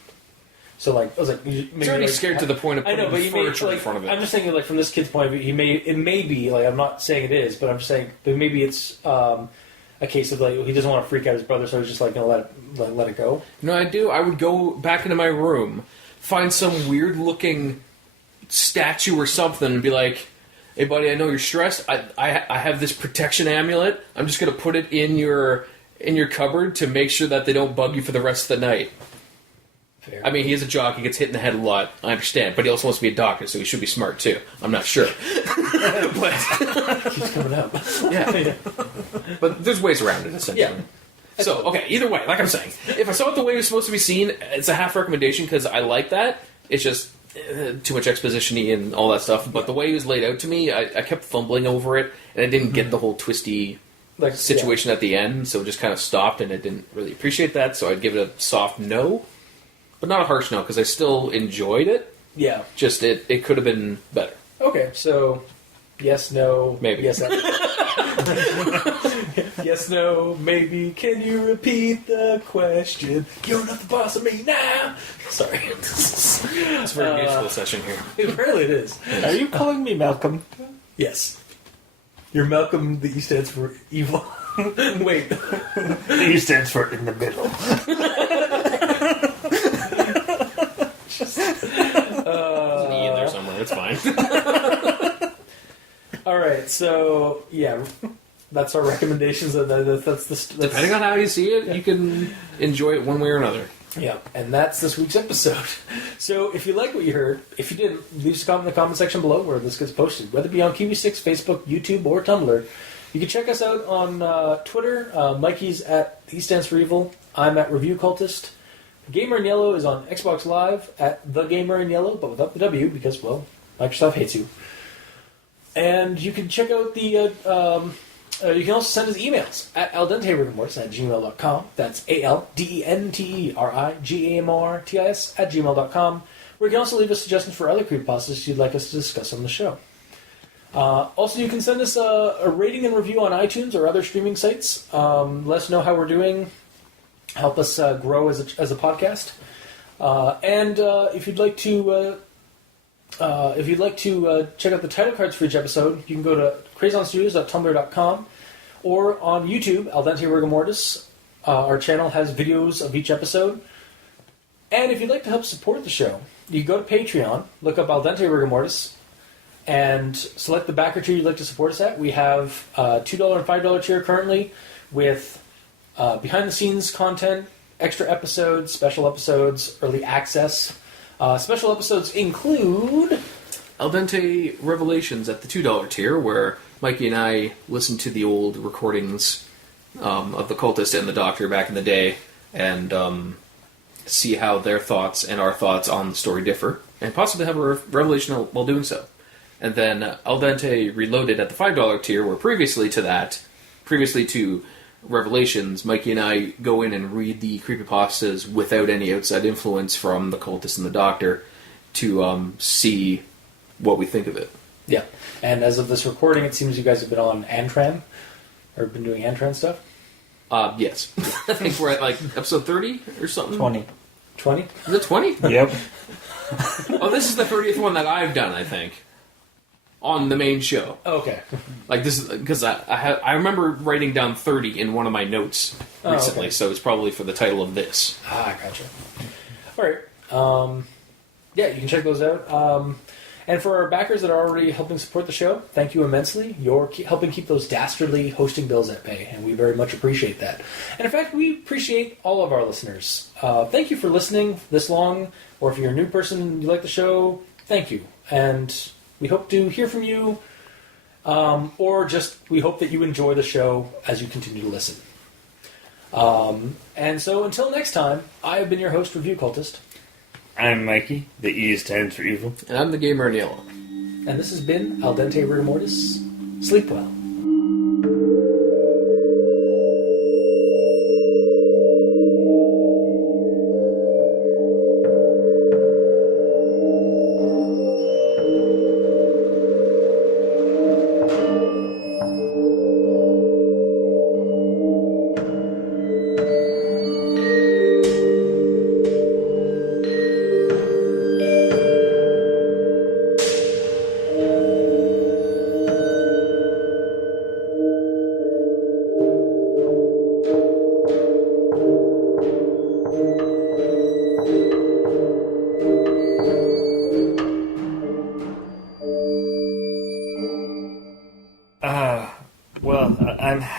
So like, I was like, maybe He's already like, scared to the point of I putting know, but you may, furniture like, in front of it. I'm just thinking, like, from this kid's point of view, it may be, like, I'm not saying it is, but I'm just saying, but maybe it's a case of, like, he doesn't want to freak out his brother, so he's just, like, going to let it go. No, I do. I would go back into my room, find some weird-looking statue or something, and be like, hey, buddy, I know you're stressed. I have this protection amulet. I'm just going to put it in your cupboard to make sure that they don't bug you for the rest of the night. Fair. I mean, he is a jock. He gets hit in the head a lot. I understand. But he also wants to be a doctor, so he should be smart, too. I'm not sure. But Keeps coming up. yeah. But there's ways around it, essentially. Yeah. So, okay, either way, like I'm saying, if I saw it the way it was supposed to be seen, it's a half recommendation because I like that. It's just too much exposition-y and all that stuff. But the way it was laid out to me, I kept fumbling over it, and I didn't get the whole twisty situation at the end, so it just kind of stopped, and I didn't really appreciate that, so I'd give it a soft no. But not a harsh no, because I still enjoyed it. Yeah. Just it could have been better. Okay, so yes, no, Maybe. yes, yes, no, maybe. Can you repeat the question? You're not the boss of me now. Sorry. It's a very musical session here. Apparently it is. Are you calling me Malcolm? Yes. You're Malcolm, the E stands for evil. Wait. The E stands for in the middle. There's an E in there somewhere. It's fine. All right, so yeah, that's our recommendations. That's Depending on how you see it, you can enjoy it one way or another. Yeah, and that's this week's episode. So if you like what you heard, if you didn't, leave us a comment in the comment section below where this gets posted, whether it be on QB6, Facebook, YouTube, or Tumblr. You can check us out on Twitter. Mikey's at E stands for evil. I'm at Review Cultist. Gamer in Yellow is on Xbox Live at The Gamer in Yellow, but without the W because, well, Microsoft hates you. And you can check out the... you can also send us emails at aldenterigamortis@gmail.com. That's aldenterigamortis@gmail.com. Where you can also leave us suggestions for other creepypastas you'd like us to discuss on the show. Also, you can send us a rating and review on iTunes or other streaming sites. Let us know how we're doing. Help us grow as a podcast. And if you'd like to check out the title cards for each episode, you can go to crazonstudios.tumblr.com or on YouTube, Al Dente Rigor Mortis. Our channel has videos of each episode. And if you'd like to help support the show, you can go to Patreon, look up Al Dente Rigor Mortis, and select the backer tier you'd like to support us at. We have $2 and $5 tier currently with behind-the-scenes content, extra episodes, special episodes, early access. Special episodes include... Al Dente Revelations at the $2 tier, where Mikey and I listened to the old recordings of the Cultist and the Doctor back in the day, and see how their thoughts and our thoughts on the story differ, and possibly have a revelation while doing so. And then Al Dente Reloaded at the $5 tier, where previously to Revelations, Mikey and I go in and read the creepypastas without any outside influence from the Cultist and the Doctor to see what we think of it. Yeah, and as of this recording, it seems you guys have been on Antran, or been doing Antran stuff. Yes. I think we're at like episode 30 or something. 20. 20? Is it 20? Yep. Oh, this is the 30th one that I've done, I think. On the main show. Okay. Like this is because I remember writing down 30 in one of my notes recently, so it's probably for the title of this. Gotcha. All right. Yeah, you can check those out. And for our backers that are already helping support the show, thank you immensely. You're helping keep those dastardly hosting bills at bay, and we very much appreciate that. And in fact, we appreciate all of our listeners. Thank you for listening this long, or if you're a new person and you like the show, thank you. And we hope to hear from you, or just we hope that you enjoy the show as you continue to listen. And so until next time, I have been your host, Review Cultist. I'm Mikey. The E stands for evil. And I'm the Gamer in Yellow. And this has been Al Dente Rigor Mortis. Sleep well.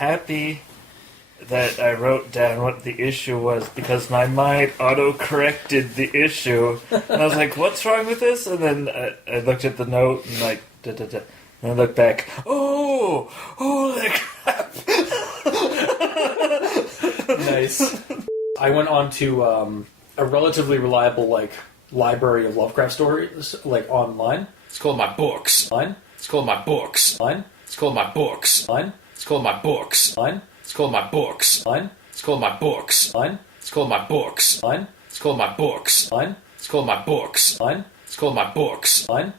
happy that I wrote down what the issue was because my mind auto-corrected the issue. And I was like, what's wrong with this? And then I looked at the note and like, da-da-da. And I looked back, oh, holy crap. Nice. I went on to a relatively reliable library of Lovecraft stories online. It's called my books. Online. It's called my books. Online. It's called my books. Online. It's called my books. Online. It's called my books. Online. It's called my books. Online. It's called my books. Online. It's called my books. Online. It's called my books. Online. It's called my books. Online.